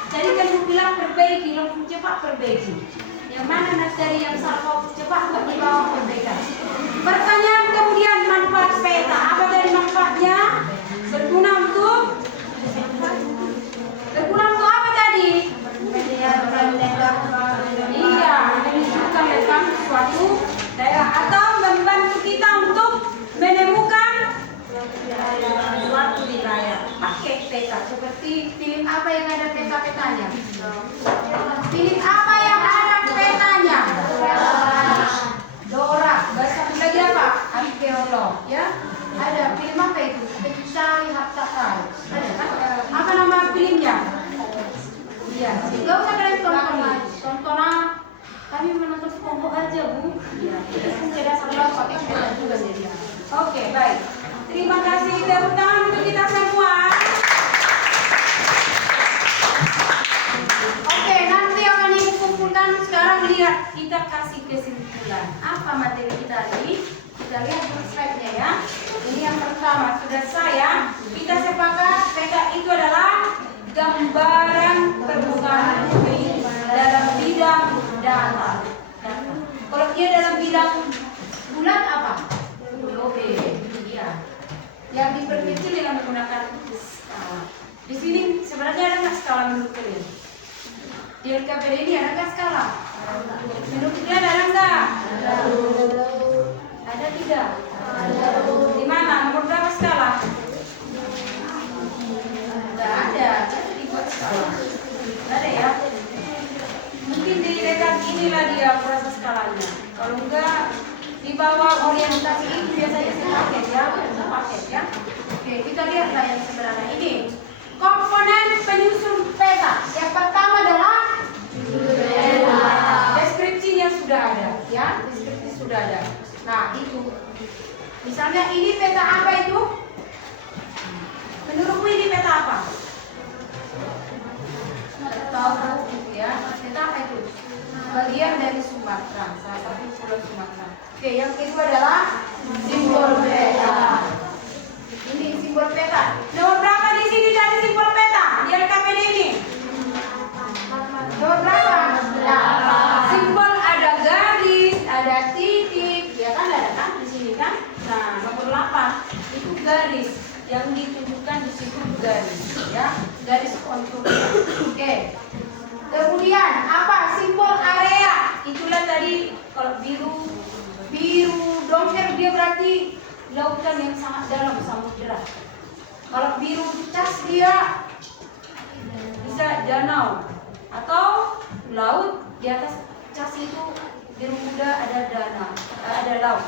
Jadi kan lu bilang perbaiki, langsung cepat perbaiki. Yang mana dari yang salah kau cepat untuk dibawa perbaikan. Pertanyaan kemudian manfaat peta. Apa dari manfaatnya? Berguna untuk apa tadi? Iya, menunjukkan tentang suatu daerah atau membantu kita untuk menemukan suatu wilayah. Pakai peta. Seperti film apa yang ada peta-petanya? Film apa yang ada petanya? Dora. Bahasa lagi apa? Arkeolog. Ya. Ada film apa itu? Pencari harta karun. Ada kan? Apa nama filmnya? Iya. Gak usah kalian tonton. Tontonlah. Kami menonton SpongeBob aja, Bu. Iya. Tidak salah pakai peta juga jadi. Oke, baik. Terima kasih. Tepuk tangan untuk kita semua. Oke, nanti akan ibu kumpulkan. Sekarang lihat, kita kasih kesimpulan. Apa materi kita hari? Kita lihat dulu slide-nya ya. Ini yang pertama, sudah saya. Kita sepakat peta itu adalah gambaran permukaan bumi dalam bidang data. Kalau dia dalam bidang bulat apa? Oke, iya. Yang diperkecil dengan menggunakan skala. Di sini sebenarnya ada nggak skala menurut kalian? Di LKPD ini ada nggak skala? Menurut kalian ada nggak? Ada tidak? Di mana? Nomor berapa skala? Nggak ada. Jadi dibuat skala. Nggak ada ya? Mungkin di dekat inilah dia proses skalanya. Kalau enggak di bawah orientasi itu biasanya paket ya, paket ya. Oke, kita lihatlah yang sebenarnya ini. Komponen penyusun peta. Yang pertama adalah deskripsinya sudah ada, ya. Deskripsi sudah ada. Nah, itu. Misalnya ini peta apa itu? Menurutmu ini peta apa? Tahu ya, peta apa itu? Bagian dari Sumatera, salah satu pulau Sumatera. Oke, yang kedua adalah simbol peta. Ini simbol peta. Nomor berapa di sini dari simbol peta? Di LKPD ini? Nomor berapa? 8. Simbol ada garis, ada titik, ya kan ada kan di sini kan? Nah, nomor 8 itu garis yang ditunjukkan di situ garis, ya, garis konturnya. Oke. Kemudian apa? Simbol area. Itulah tadi kalau biru dongker dia berarti lautan yang sangat dalam, samudera. Kalau biru cas dia bisa danau atau laut. Di atas cas itu biru muda ada danau, ada laut.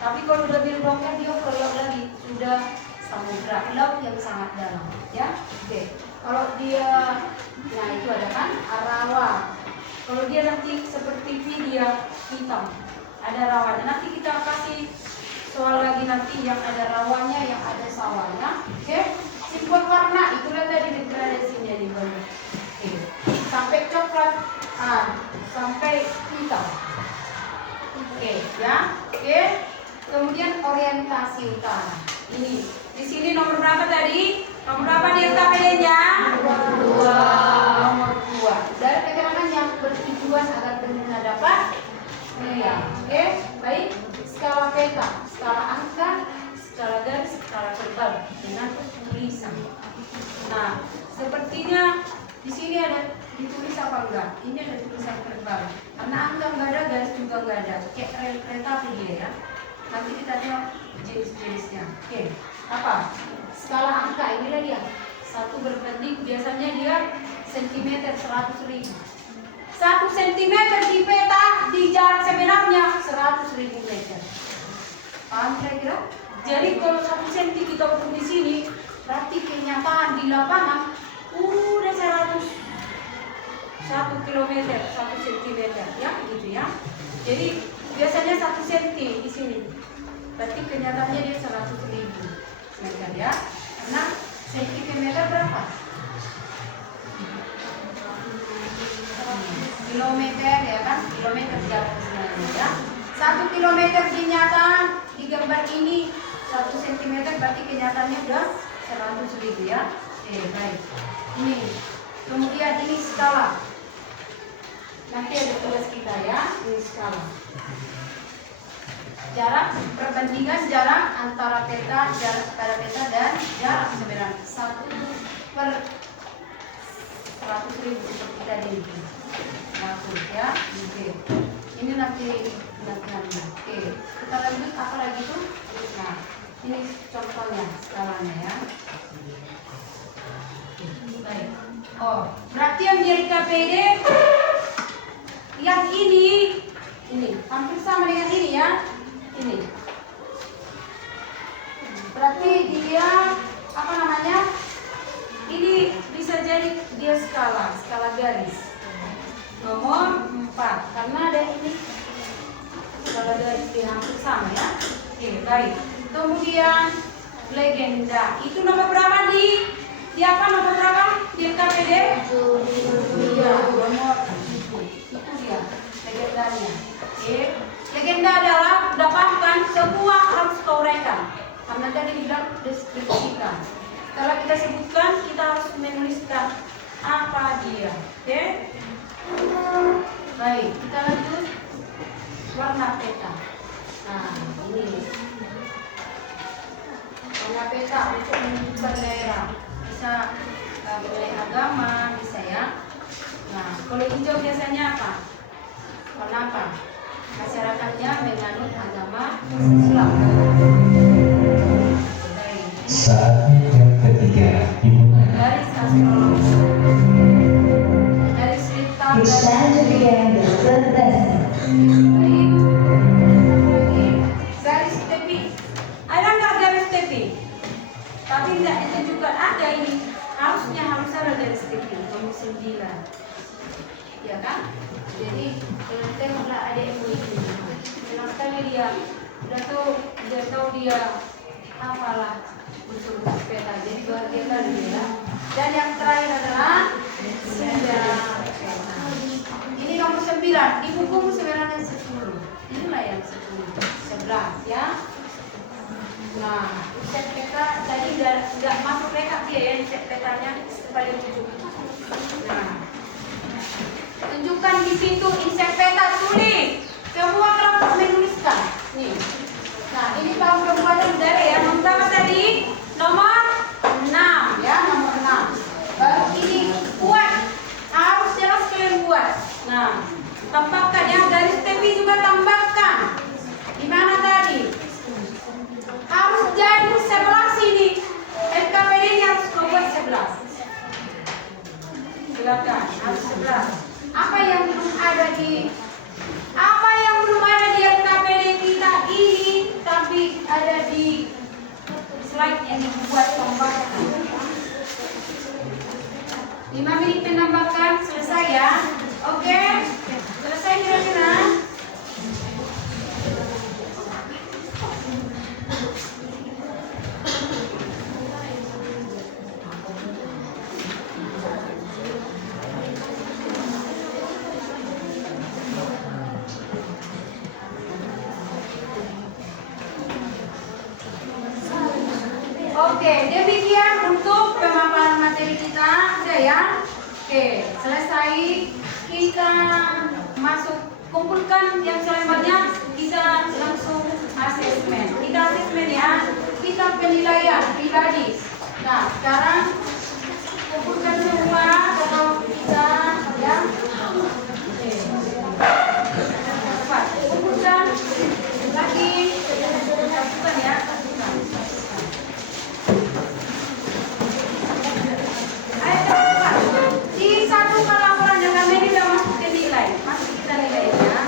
Tapi kalau udah biru dongker dia keluar lagi sudah samudera, laut yang sangat dalam, ya. Oke. Kalau dia, nah itu ada kan rawa. Kalau dia nanti seperti dia hitam, ada rawanya. Nanti kita kasih soal lagi nanti yang ada rawanya, yang ada sawahnya. Oke. Simbol warna itulah tadi degradasinya di bawah. Oke. Sampai coklat, sampai hitam. Oke, ya. Oke. Kemudian orientasi utara. Ini di sini nomor berapa tadi? Nomor berapa di LKPD-nya? Nomor 2. Dari keterangan yang bertujuan agar pengguna dapat melihat. Oke, baik. Skala peta, skala angka, skala garis, skala verbal dengan tulisan. Nah, sepertinya di sini ada ditulis apa enggak? Ini ada tulisan verbal. Karena angka enggak ada, garis juga enggak ada. Kayak kereta api dia ya. Nanti kita lihat jenis-jenisnya. Oke, apa? Skala angka inilah dia. 1 berbanding biasanya dia sentimeter 100.000. 1 sentimeter di peta di jarak sebenarnya 100.000 meter. Paham kira-kira? Jadi kalau 1 cm kita ukur di sini, berarti kenyataan di lapangan udah 1 kilometer 1 cm ya, gitu ya. Jadi biasanya 1 cm di sini, berarti kenyataannya dia 100.000 meter ya. Karena centimeter berapa? Kilometer ya kan? Kilometer jauh sebenarnya ya. 1 kilometer kenyataan di gambar ini 1 cm berarti kenyataannya udah 100.000 ya. Oke, baik. Ini. Kemudian ini skala. Nanti ada tugas kita ya, ini skala. Jarak, perbandingan jarak antara peta, jarak pada peta dan jarak sebenarnya 1/100.000 seperti tadi itu. 100 ya. Oke. Ini nanti. Oke, kita lanjut apa lagi tuh? Nah, ini contohnya skalanya ya. Baik. Oh, berarti yang jadi KPD yang ini hampir sama dengan ini ya. Ini. Berarti dia apa namanya? Ini bisa jadi dia skala garis. Nomor 4 karena ada ini skala garis dia hampir sama ya. Oke, baik. Kemudian legenda. Itu nomor berapa di apa nomor berapa di KPD? Iya, nomor 7. Itu dia legendanya. Oke. Legenda adalah udah paham kan? Semua harus kau uraikan. Karena tadi dibilang deskripsikan. Setelah kita sebutkan, kita harus menuliskan apa dia. Oke? Baik, kita lanjut. Warna peta. Nah, ini warna peta untuk menunjukkan daerah. Bisa wilayah agama, bisa ya. Nah, kalau hijau biasanya apa? Warna apa? Masyarakatnya menganut agama Islam. Saatnya yang ketiga dimulai. Garis astrologi. Garis hitam. It's time to begin the third lesson. Baik. Garis tepi. Ada nggak garis tepi? Tapi nggak ditunjukkan ada ini. Harus ada garis tepi. Nomor 9. Ya kan? Jadi tengoklah ada yang begini. Senang sekali dia. Dia tahu dia apalah unsur peta. Jadi bahagia kali dia. Dan yang terakhir adalah senjata peta. Ini nomor 9. Di bukumu sebenarnya 10. Inilah yang 11 ya. Nah, set peta tadi nggak masuk rekap dia ya. Set petanya paling ujung. Nah, tunjukkan di situ insert peta, tulis. Semua kelompok menuliskan. Nih. Nah, ini kalau pembuatan udara ya. Nomor berapa tadi? Nomor 6 ya, nomor 6. Baru ini buat. Harus jelas kalian buat. Nah, tambahkan ya, garis tepi juga tambahkan. Di mana tadi? Harus jadi 11 ini. NKPD-nya harus kau buat 11. Silakan, harus 11. Apa yang belum ada di NKPD kita ini, tapi ada di slide yang dibuat tambahkan. 5 menit menambahkan, selesai ya. Oke, selesai kira-kira. Oke, demikian untuk pemaparan materi kita. Udah ya? Oke, selesai. Kita masuk, kumpulkan yang selebihnya. Kita langsung asesmen. Kita asesmen ya. Kita penilaian pribadi. Nah, sekarang kumpulkan semua kalau kita ya. Oke. Cepat. Kumpulkan lagi. Masukkan ya. Di satu laporan yang kami ini sudah masuk ke nilai, masuk kita nilai ya.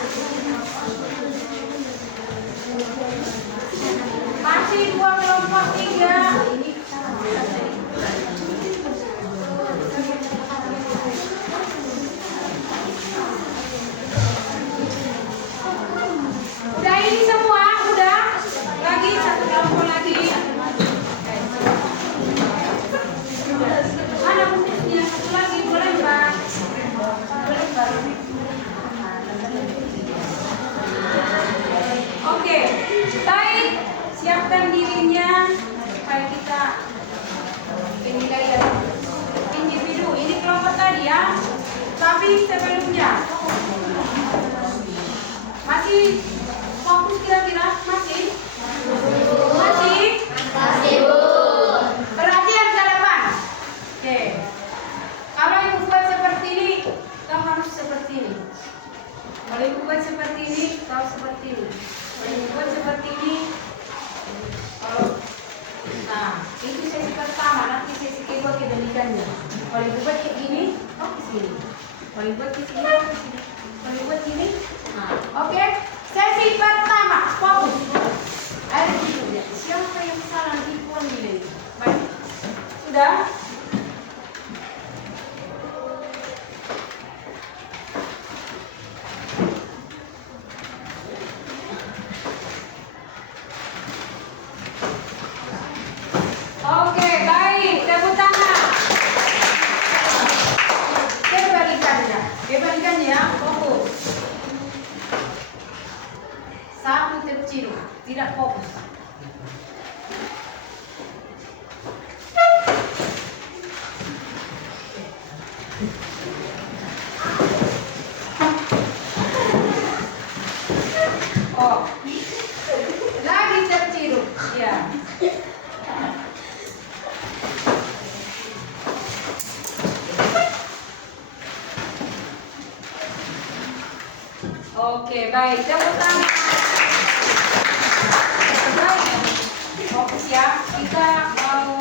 masih fokus kira-kira? Masih? Masih? Masih, Bu. Perhatian ke depan. Oke. Kalau ibu buat seperti ini, kau harus seperti ini. Kalau ibu buat seperti ini, kau seperti ini. Kalau ibu buat seperti ini, kalau nah, itu sesi pertama, nanti sesi kedua kebalikannya. Kalau ibu buat kayak gini, kau ke sini. Kalau ibu buat ke sini, kau ke sini. Kalau ibu buat gini, nah, oke. Sesi pertama, fokus. Ayo dulu ya. Siapa yang salah di puan ini? Baik. Sudah? Oke, baik. Tepuk tangan. Kebalikannya. Kebalikannya, fokus. Satu tercium, tidak fokus. Oh, lagi tercium, ya. Oke, baik. Tepuk tangan. Baik. Fokus ya. Kita mau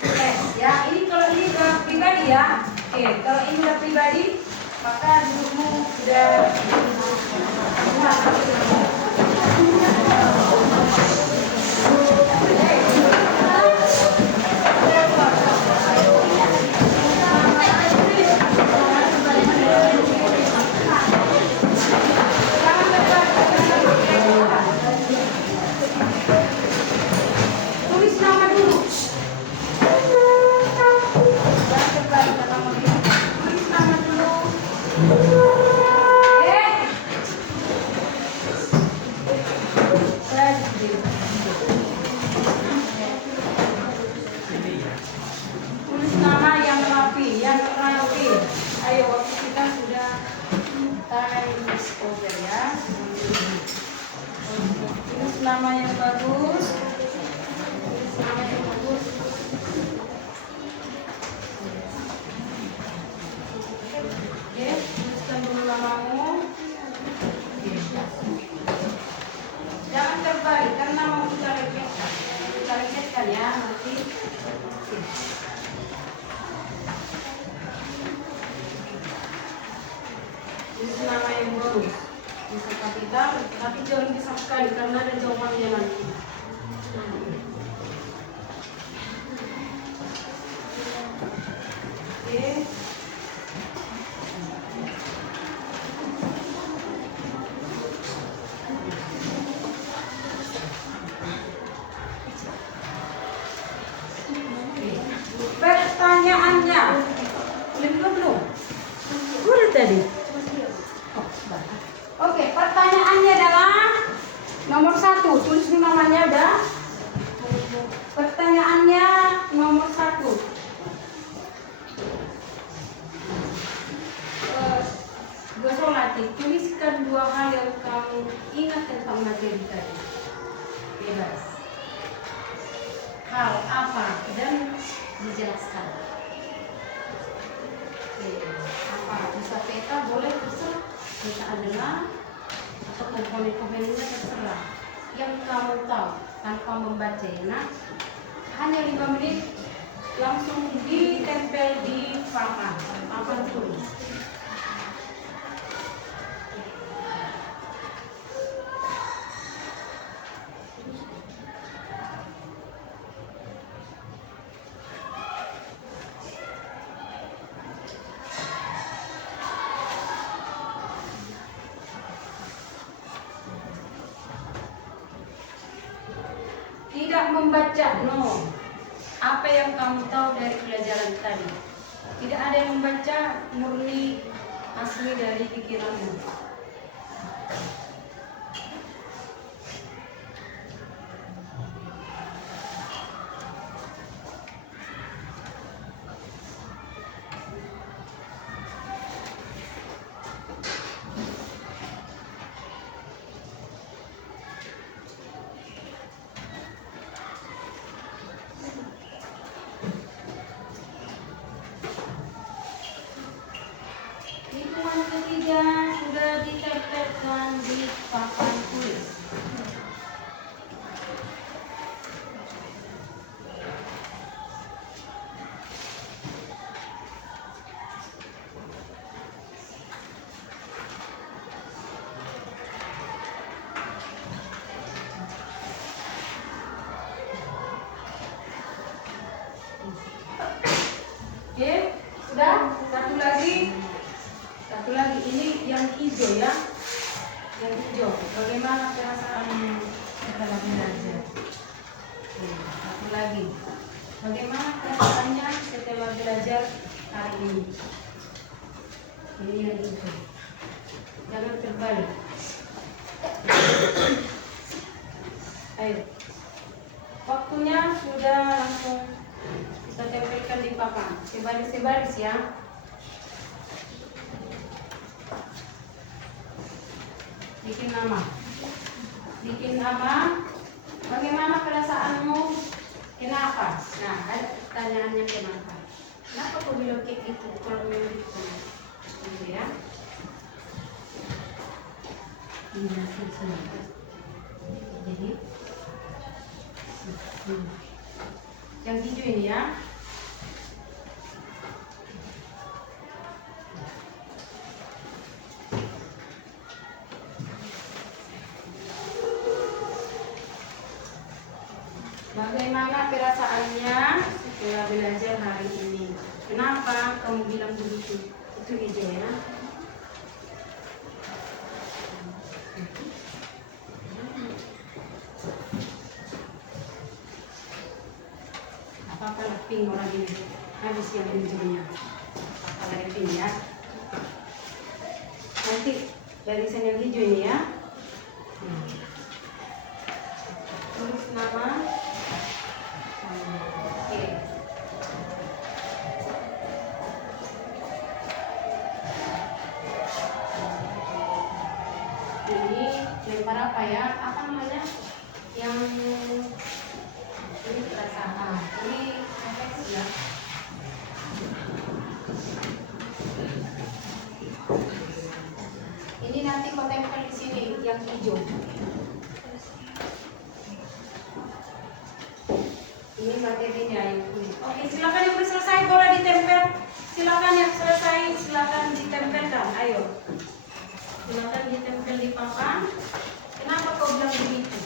tes ya. Ini kalau ini udah pribadi ya. Oke, kalau ini udah pribadi, maka dudukmu sudah tulis nama dulu. Tulis nama dulu. Tulis nama yang rapi, yang rapi. Ayo, waktu kita sudah time is over ya. Tulis nama yang bagus. Tulis nama yang bagus. Oke, tuliskan dulu namamu. Jangan terbalik karena mau kita reketkan. Kita reketkan ya nanti. Oke. Tulis nama yang bagus. Bisa kapital, tapi jangan besar sekali karena ada jawabannya nanti. Oke. Pertanyaannya, belum? Udah tadi. Oh, sebentar. Oke, pertanyaannya adalah nomor 1. Tulis namanya udah. Pertanyaannya nomor 1. Gosolati, tuliskan 2 hal yang kamu ingat tentang materi tadi. Bebas. Hal apa dan dijelaskan. Oke, apa bisa peta boleh terserah, peta adalah atau komponen-komponennya terserah yang kamu tahu tanpa membaca ya nak. Hanya 5 menit langsung ditempel di papan tulis. Tidak membaca, no. Apa yang kamu tahu dari pelajaran tadi? Tidak ada yang membaca, murni asli dari pikiranmu. Yang hijau, bagaimana perasaanmu setelah belajar? Satu lagi, bagaimana perasaannya setelah belajar hari ini? Ini yang hijau. Jangan terbalik. Ayo. Waktunya sudah langsung kita tempelkan di papan. Sebaris-sebaris ya. Bikin nama. Bikin nama. Bagaimana perasaanmu? Kenapa? Nah, ada pertanyaannya kenapa? Kenapa kau bilang kayak gitu? Kalau memang gitu. Gitu ya. Jadi yang hijau ini ya. Bagaimana perasaannya setelah belajar hari ini? Kenapa kamu bilang begitu? Itu hijau ya. Apa-apa lah pink orang ini. Habis yang hijaunya. Apa lagi pink ya. Nanti barisan yang hijau ini ya. Tulis nama. Oke. Ini lempar apa ya? Apa namanya? Yang ini perasaan. Ini refleksi ya. Ini nanti kau tempel di sini yang hijau. Ini materinya yang kuning. Oke, silakan yang sudah selesai boleh ditempel. Silakan yang selesai silakan ditempelkan. Ayo. Silakan ditempel di papan. Kenapa kau bilang begitu?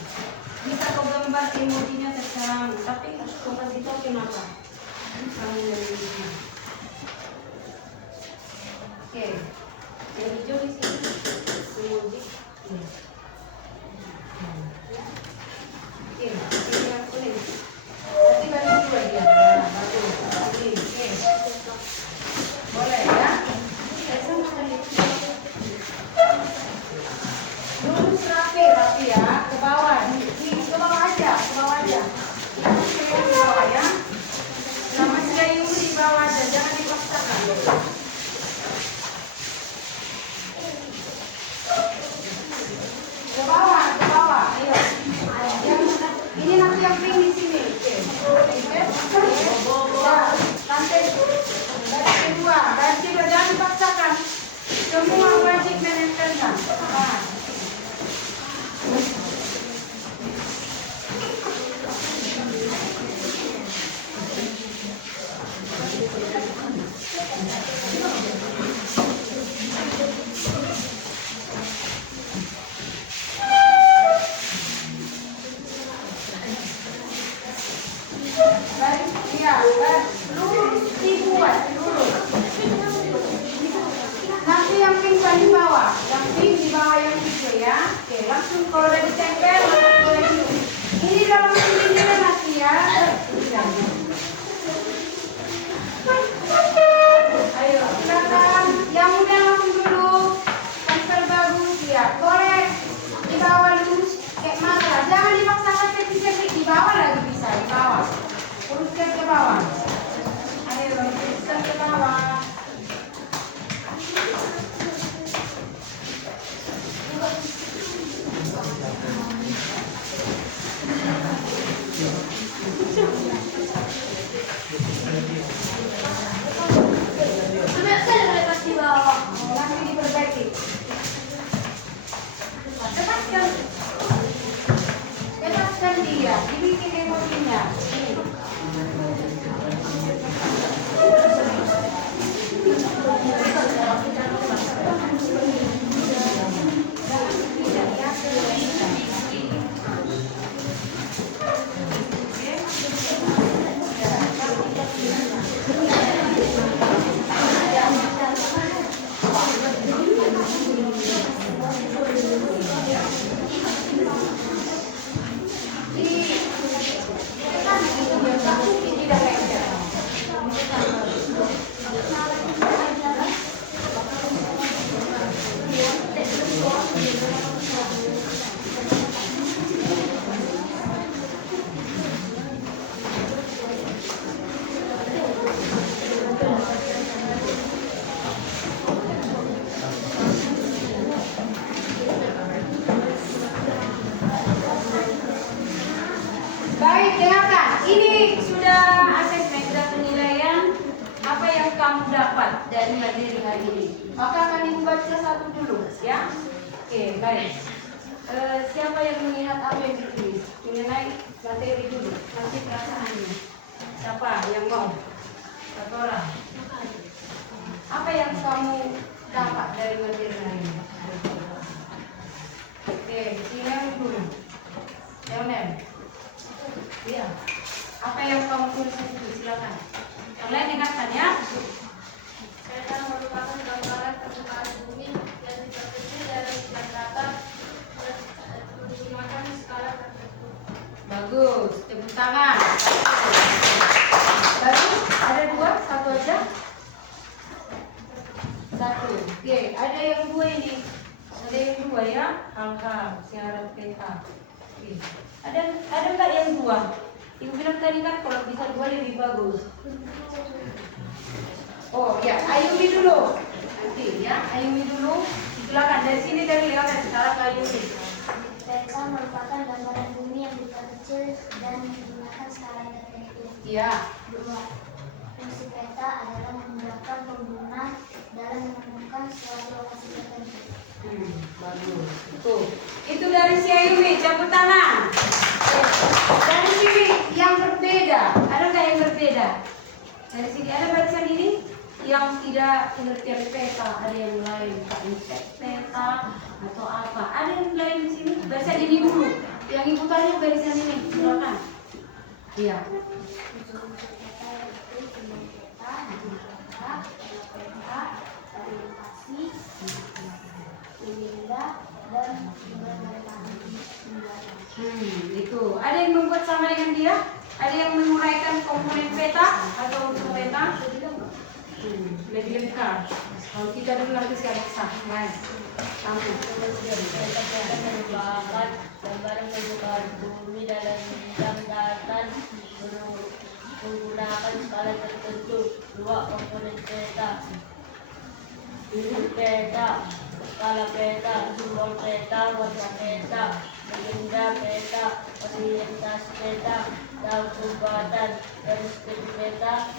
Bisa kau gambar emojinya terserah, tapi kau kasih tahu kenapa. Kamu yang ini. Oke. Yang hijau di sini. Emoji. Oke, ini yang kuning. Nanti bagi dua dia. Ya, bagus. Oke. Boleh ya? Saya sama sekali. Lurus rapi ya, ke bawah. Ke bawah aja, ke bawah aja. Ke bawah ya. Sama sekali di bawah aja, jangan dipaksakan. Ke bawah, ayo. Ini nanti yang pink di sini. Oke. Lantai kedua, jangan dipaksakan. Semua wajib menempelkan. Lurus dibuat, lurus. Nanti yang pink di bawah, yang pink di bawah yang hijau ya. Oke, langsung kalau udah ditempel, ini dalam sini nanti ya. Ayo, silakan. Yang muda langsung dulu. Tempel bagus ya. Boleh di bawah lurus kayak mata. Jangan dipaksakan sepik-sepik di bawah lagi bisa di bawah. Uruskan ke bawah. Ayo, uruskan ke bawah. Nanti diperbaiki. Lepaskan dia, dibikin emosinya. ini sudah asesmen, sudah penilaian apa yang kamu dapat dari materi hari ini. Maka akan ibu baca satu dulu, ya. Oke, baik. Siapa yang melihat apa yang ditulis mengenai materi dulu? Nanti perasaannya. Siapa yang mau? Satu orang. Apa yang kamu dapat dari materi hari ini? Oke, sini yang dulu. Leonel. Iya. Apa yang kamu tulis itu? Silakan. Yang lain dengarkan ya. Peta merupakan gambaran permukaan bumi yang diperkecil dari setiap rata menggunakan skala tertentu. Bagus, tepuk tangan. Bagus, ada dua, satu aja. Satu. Oke, ada yang dua ini. Ada yang dua ya. Hal-hal siaran peta. Oke. Ada nggak yang dua? Ibu bilang tadi kan kalau bisa dua lebih bagus. Oh ya, Ayumi dulu. Nanti ya, Ayumi dulu. Silakan dari sini dari Leonel sekarang ke Ayumi. Peta merupakan gambaran bumi yang diperkecil dan menggunakan skala tertentu. Iya. 2. Fungsi peta adalah memudahkan pengguna dalam menemukan suatu lokasi tertentu. Bagus. Itu dari si Ayumi, tepuk tangan. Dari sini yang berbeda, ada nggak yang berbeda? Dari sini ada barisan ini yang tidak pengertian peta, ada yang lain tak peta atau apa? Ada yang lain di sini? Barisan ini dulu. Yang ibu tanya barisan ini, silakan. Iya. Itu. Ada yang membuat sama dengan dia? Ada yang menguraikan komponen peta atau unsur peta? Lebih lengkap. Kalau kita dulu nanti sekarang sah, guys. Kamu. Peta merupakan gambaran permukaan bumi dalam bidang datar menggunakan skala tertentu. 2. Komponen peta. Peta, skala peta, simbol peta, warna peta, legenda peta, orientasi peta, dan perubahan dari studi peta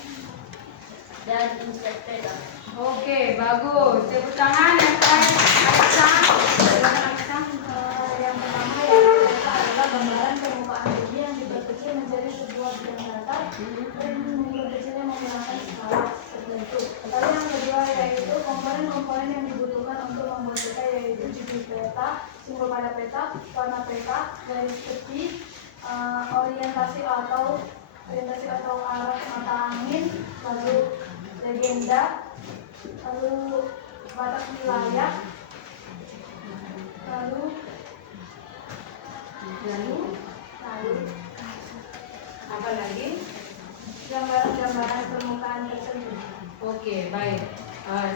dan inset peta. Oke, bagus. Tepuk tangan yang lain. Alexa. Silakan Alexa. Yang pertama yaitu peta adalah gambaran permukaan bumi yang diperkecil menjadi sebuah bidang datar dan memperkecilnya menggunakan skala tertentu. Lalu yang kedua yaitu komponen-komponen yang dibutuhkan untuk membuat peta yaitu judul peta, simbol pada peta, warna peta, garis tepi, orientasi atau arah mata angin, lalu legenda, lalu batas wilayah, lalu Apa lagi? gambaran-gambaran permukaan tertentu. Oke, baik.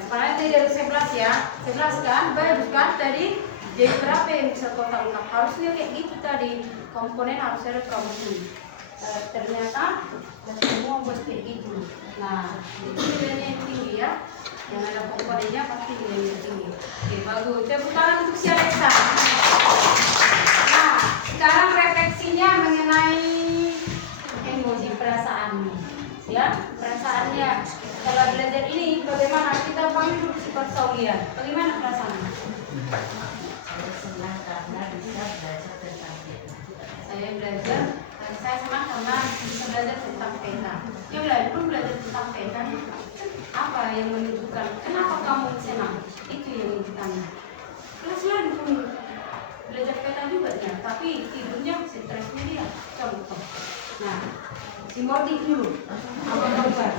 Sekarang tadi dari 11 ya. 11 kan? Bagus kan tadi? Jadi berapa yang bisa total lengkap? Harusnya kayak gitu tadi. Komponen harus ada kamu. Ternyata dan semua buat kayak gitu. Nah, itu nilainya yang tinggi ya. Yang ada komponennya pasti nilainya tinggi. Oke, bagus. Tepuk tangan untuk si Alexa. Nah, sekarang refleksinya mengenai emosi perasaanmu. Ya, perasaannya setelah belajar ini bagaimana? Kita panggil dulu si Saulia. Bagaimana perasaannya? Saya senang karena bisa belajar tentang peta. Saya belajar, saya senang karena bisa belajar tentang peta. Ya udah, dulu belajar tentang peta. Apa yang menunjukkan kenapa kamu senang? Itu yang ditanya. Kelas lain pun belajar peta juga ya, tapi tidurnya stresnya dia. Contoh. Nah, si Mordi dulu. Apa kabar?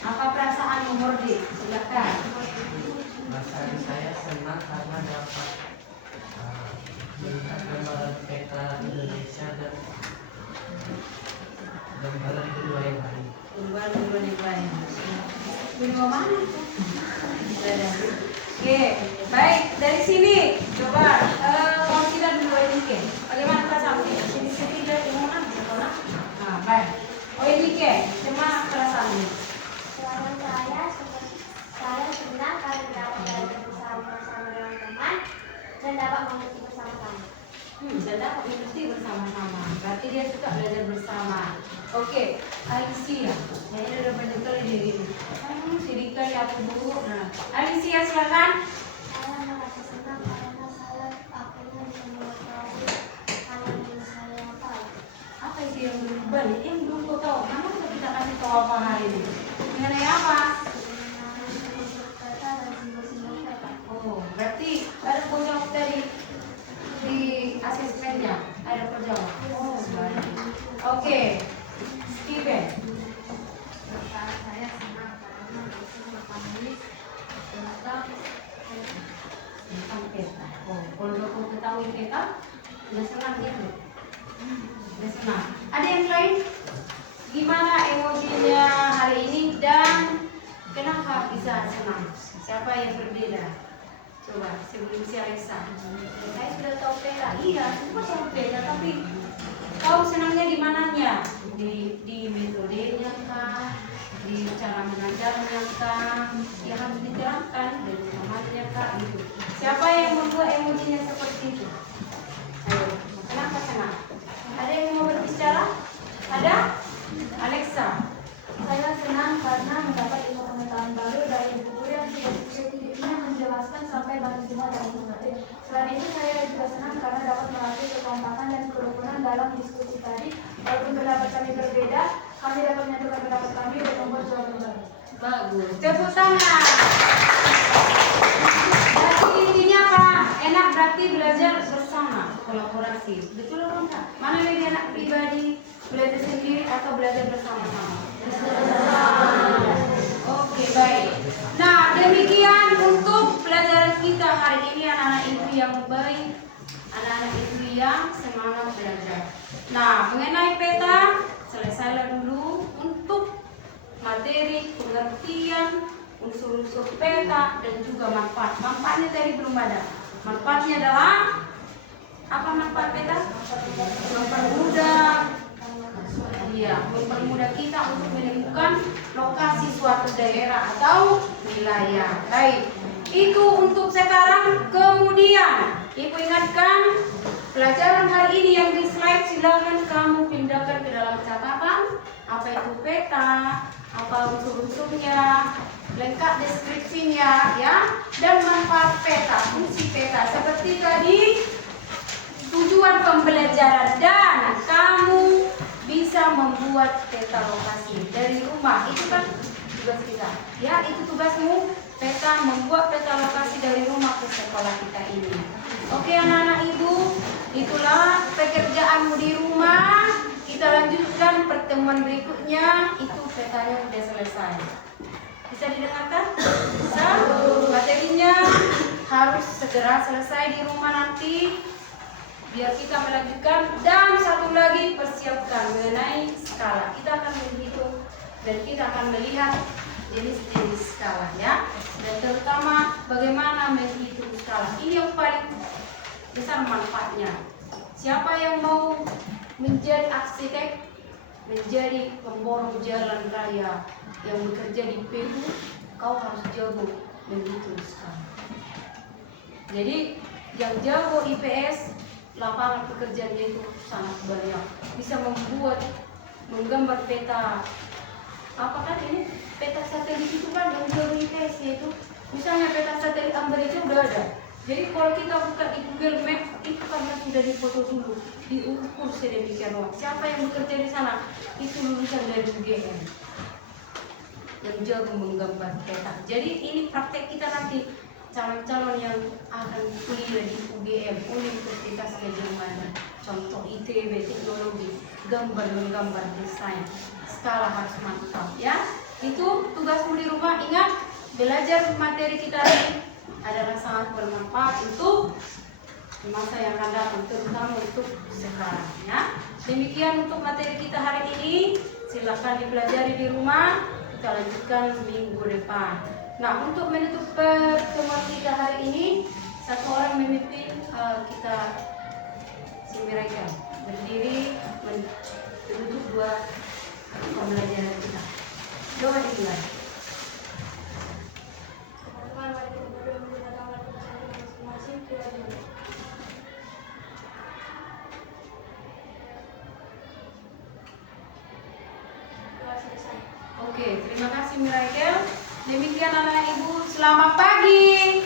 Apa perasaan Mordi? Silakan. Perasaan saya senang karena dapat melihat gambaran peta Indonesia dan gambaran kedua yang lain. Duluan yang lain. Kedua mana? Oke, baik. Dari sini, coba kalau kita dulu ini, bagaimana perasaan kita? Sini dari mana? Nah, baik. Oh ini cuma perasaannya. Saya senang karena dapat belajar bersama-sama dengan teman dan dapat mengerti bersama-sama. Dan dapat mengikuti bersama-sama. Berarti dia suka belajar bersama. Oke, Alicia. Ini udah banyak kali diri. Si Rika ya aku dulu. Nah, Alicia silakan. Saya merasa senang karena saya akhirnya bisa mengetahui hal yang belum saya tahu. Apa itu yang belum balik? Yang belum kau tahu. Mana kita kasih tahu apa hari ini? Mengenai apa? Berkata dan simbol-simbol peta. Oh, berarti ada penjawab dari di asesmennya. Ada penjawab. Oh, baik. Oke, Steven. Saya senang karena bisa mengetahui Tentang peta. Oh, kalau kau ketahui peta, udah senang ya, Bu? Udah senang. Ada yang lain? Gimana emosinya hari ini dan kenapa bisa senang? Siapa yang berbeda? Coba sebelum si Alisa. Saya sudah tahu peta. Iya, semua tahu peta, tapi kau senangnya di mananya? Di metodenya kah? Di cara mengajarnya kah? Yang harus dijelaskan dari semangatnya kah? Gitu. Siapa yang membuat emosinya seperti itu? Ayo, kenapa senang? Ada yang mau berbicara? Ada? Alexa. Saya senang karena mendapat ilmu pengetahuan baru dari buku yang setidaknya menjelaskan sampai bagi semua dan mengerti. Selain itu saya juga senang karena dapat melatih kekompakan dan kerukunan dalam diskusi tadi. Walaupun pendapat kami berbeda, kami dapat menyatukan pendapat kami dan membuat jawaban baru. Bagus. Tepuk tangan. Berarti intinya apa? Enak berarti belajar bersama, kolaborasi. Betul atau enggak? Mana lebih enak pribadi, belajar sendiri atau belajar bersama-sama? Oke, baik. Nah, demikian untuk pelajaran kita hari ini, anak-anak ibu yang baik, anak-anak ibu yang semangat belajar. Nah, mengenai peta, selesailah dulu untuk materi pengertian unsur-unsur peta dan juga manfaat. Manfaatnya tadi belum ada. Manfaatnya adalah apa manfaat peta? Mempermudah kita untuk menemukan lokasi suatu daerah atau wilayah. Baik, itu untuk sekarang. Kemudian ibu ingatkan pelajaran hari ini yang di slide silakan kamu pindahkan ke dalam catatan. Apa itu peta? Apa unsur-unsurnya? Lengkap deskripsinya ya. Dan manfaat peta, fungsi peta. Seperti tadi, tujuan pembelajaran dan kamu bisa membuat peta lokasi dari rumah. Itu kan tugas kita. Ya, itu tugasmu. Peta, membuat peta lokasi dari rumah ke sekolah kita ini. Oke anak-anak ibu, itulah pekerjaanmu di rumah. Kita lanjutkan pertemuan berikutnya. Itu petanya sudah selesai. Bisa didengarkan? Bisa. Materinya harus segera selesai di rumah nanti, biar kita melanjutkan. Dan satu lagi, persiapkan mengenai skala. Kita akan menghitung dan kita akan melihat jenis-jenis skala ya. Dan terutama bagaimana menghitung skala. Ini yang paling besar manfaatnya. Siapa yang mau menjadi arsitek, menjadi pemborong jalan raya yang bekerja di PU, kau harus jago menghitung skala. Jadi yang jago IPS, lapangan pekerjaannya itu sangat banyak. Bisa membuat, menggambar peta. Apakah ini peta satelit itu kan yang jago IPS, yaitu misalnya peta satelit Amerika udah ada. Jadi kalau kita buka di Google Map, itu karena sudah difoto dulu, diukur sedemikian rupa. Siapa yang bekerja di sana? Itu lulusan dari UGM yang jago menggambar peta. Jadi ini praktek kita nanti. Calon-calon yang akan kuliah di UGM, Universitas Gajah Mada, contoh ITB, teknologi, menggambar desain, skala harus mantap ya. Itu tugasmu di rumah. Ingat, belajar materi kita ini adalah sangat bermanfaat untuk masa yang akan datang, terutama untuk sekarang ya. Demikian untuk materi kita hari ini. Silakan dipelajari di rumah. Kita lanjutkan minggu depan. Nah, untuk menutup pertemuan kita hari ini, satu orang memimpin kita Simiraikan berdiri menutup dua pembelajaran kita. Doa dimulai. Teman-teman, mari kita berdoa masing-masing. Terima kasih Mirakel. Demikian anak-anak ibu, selamat pagi.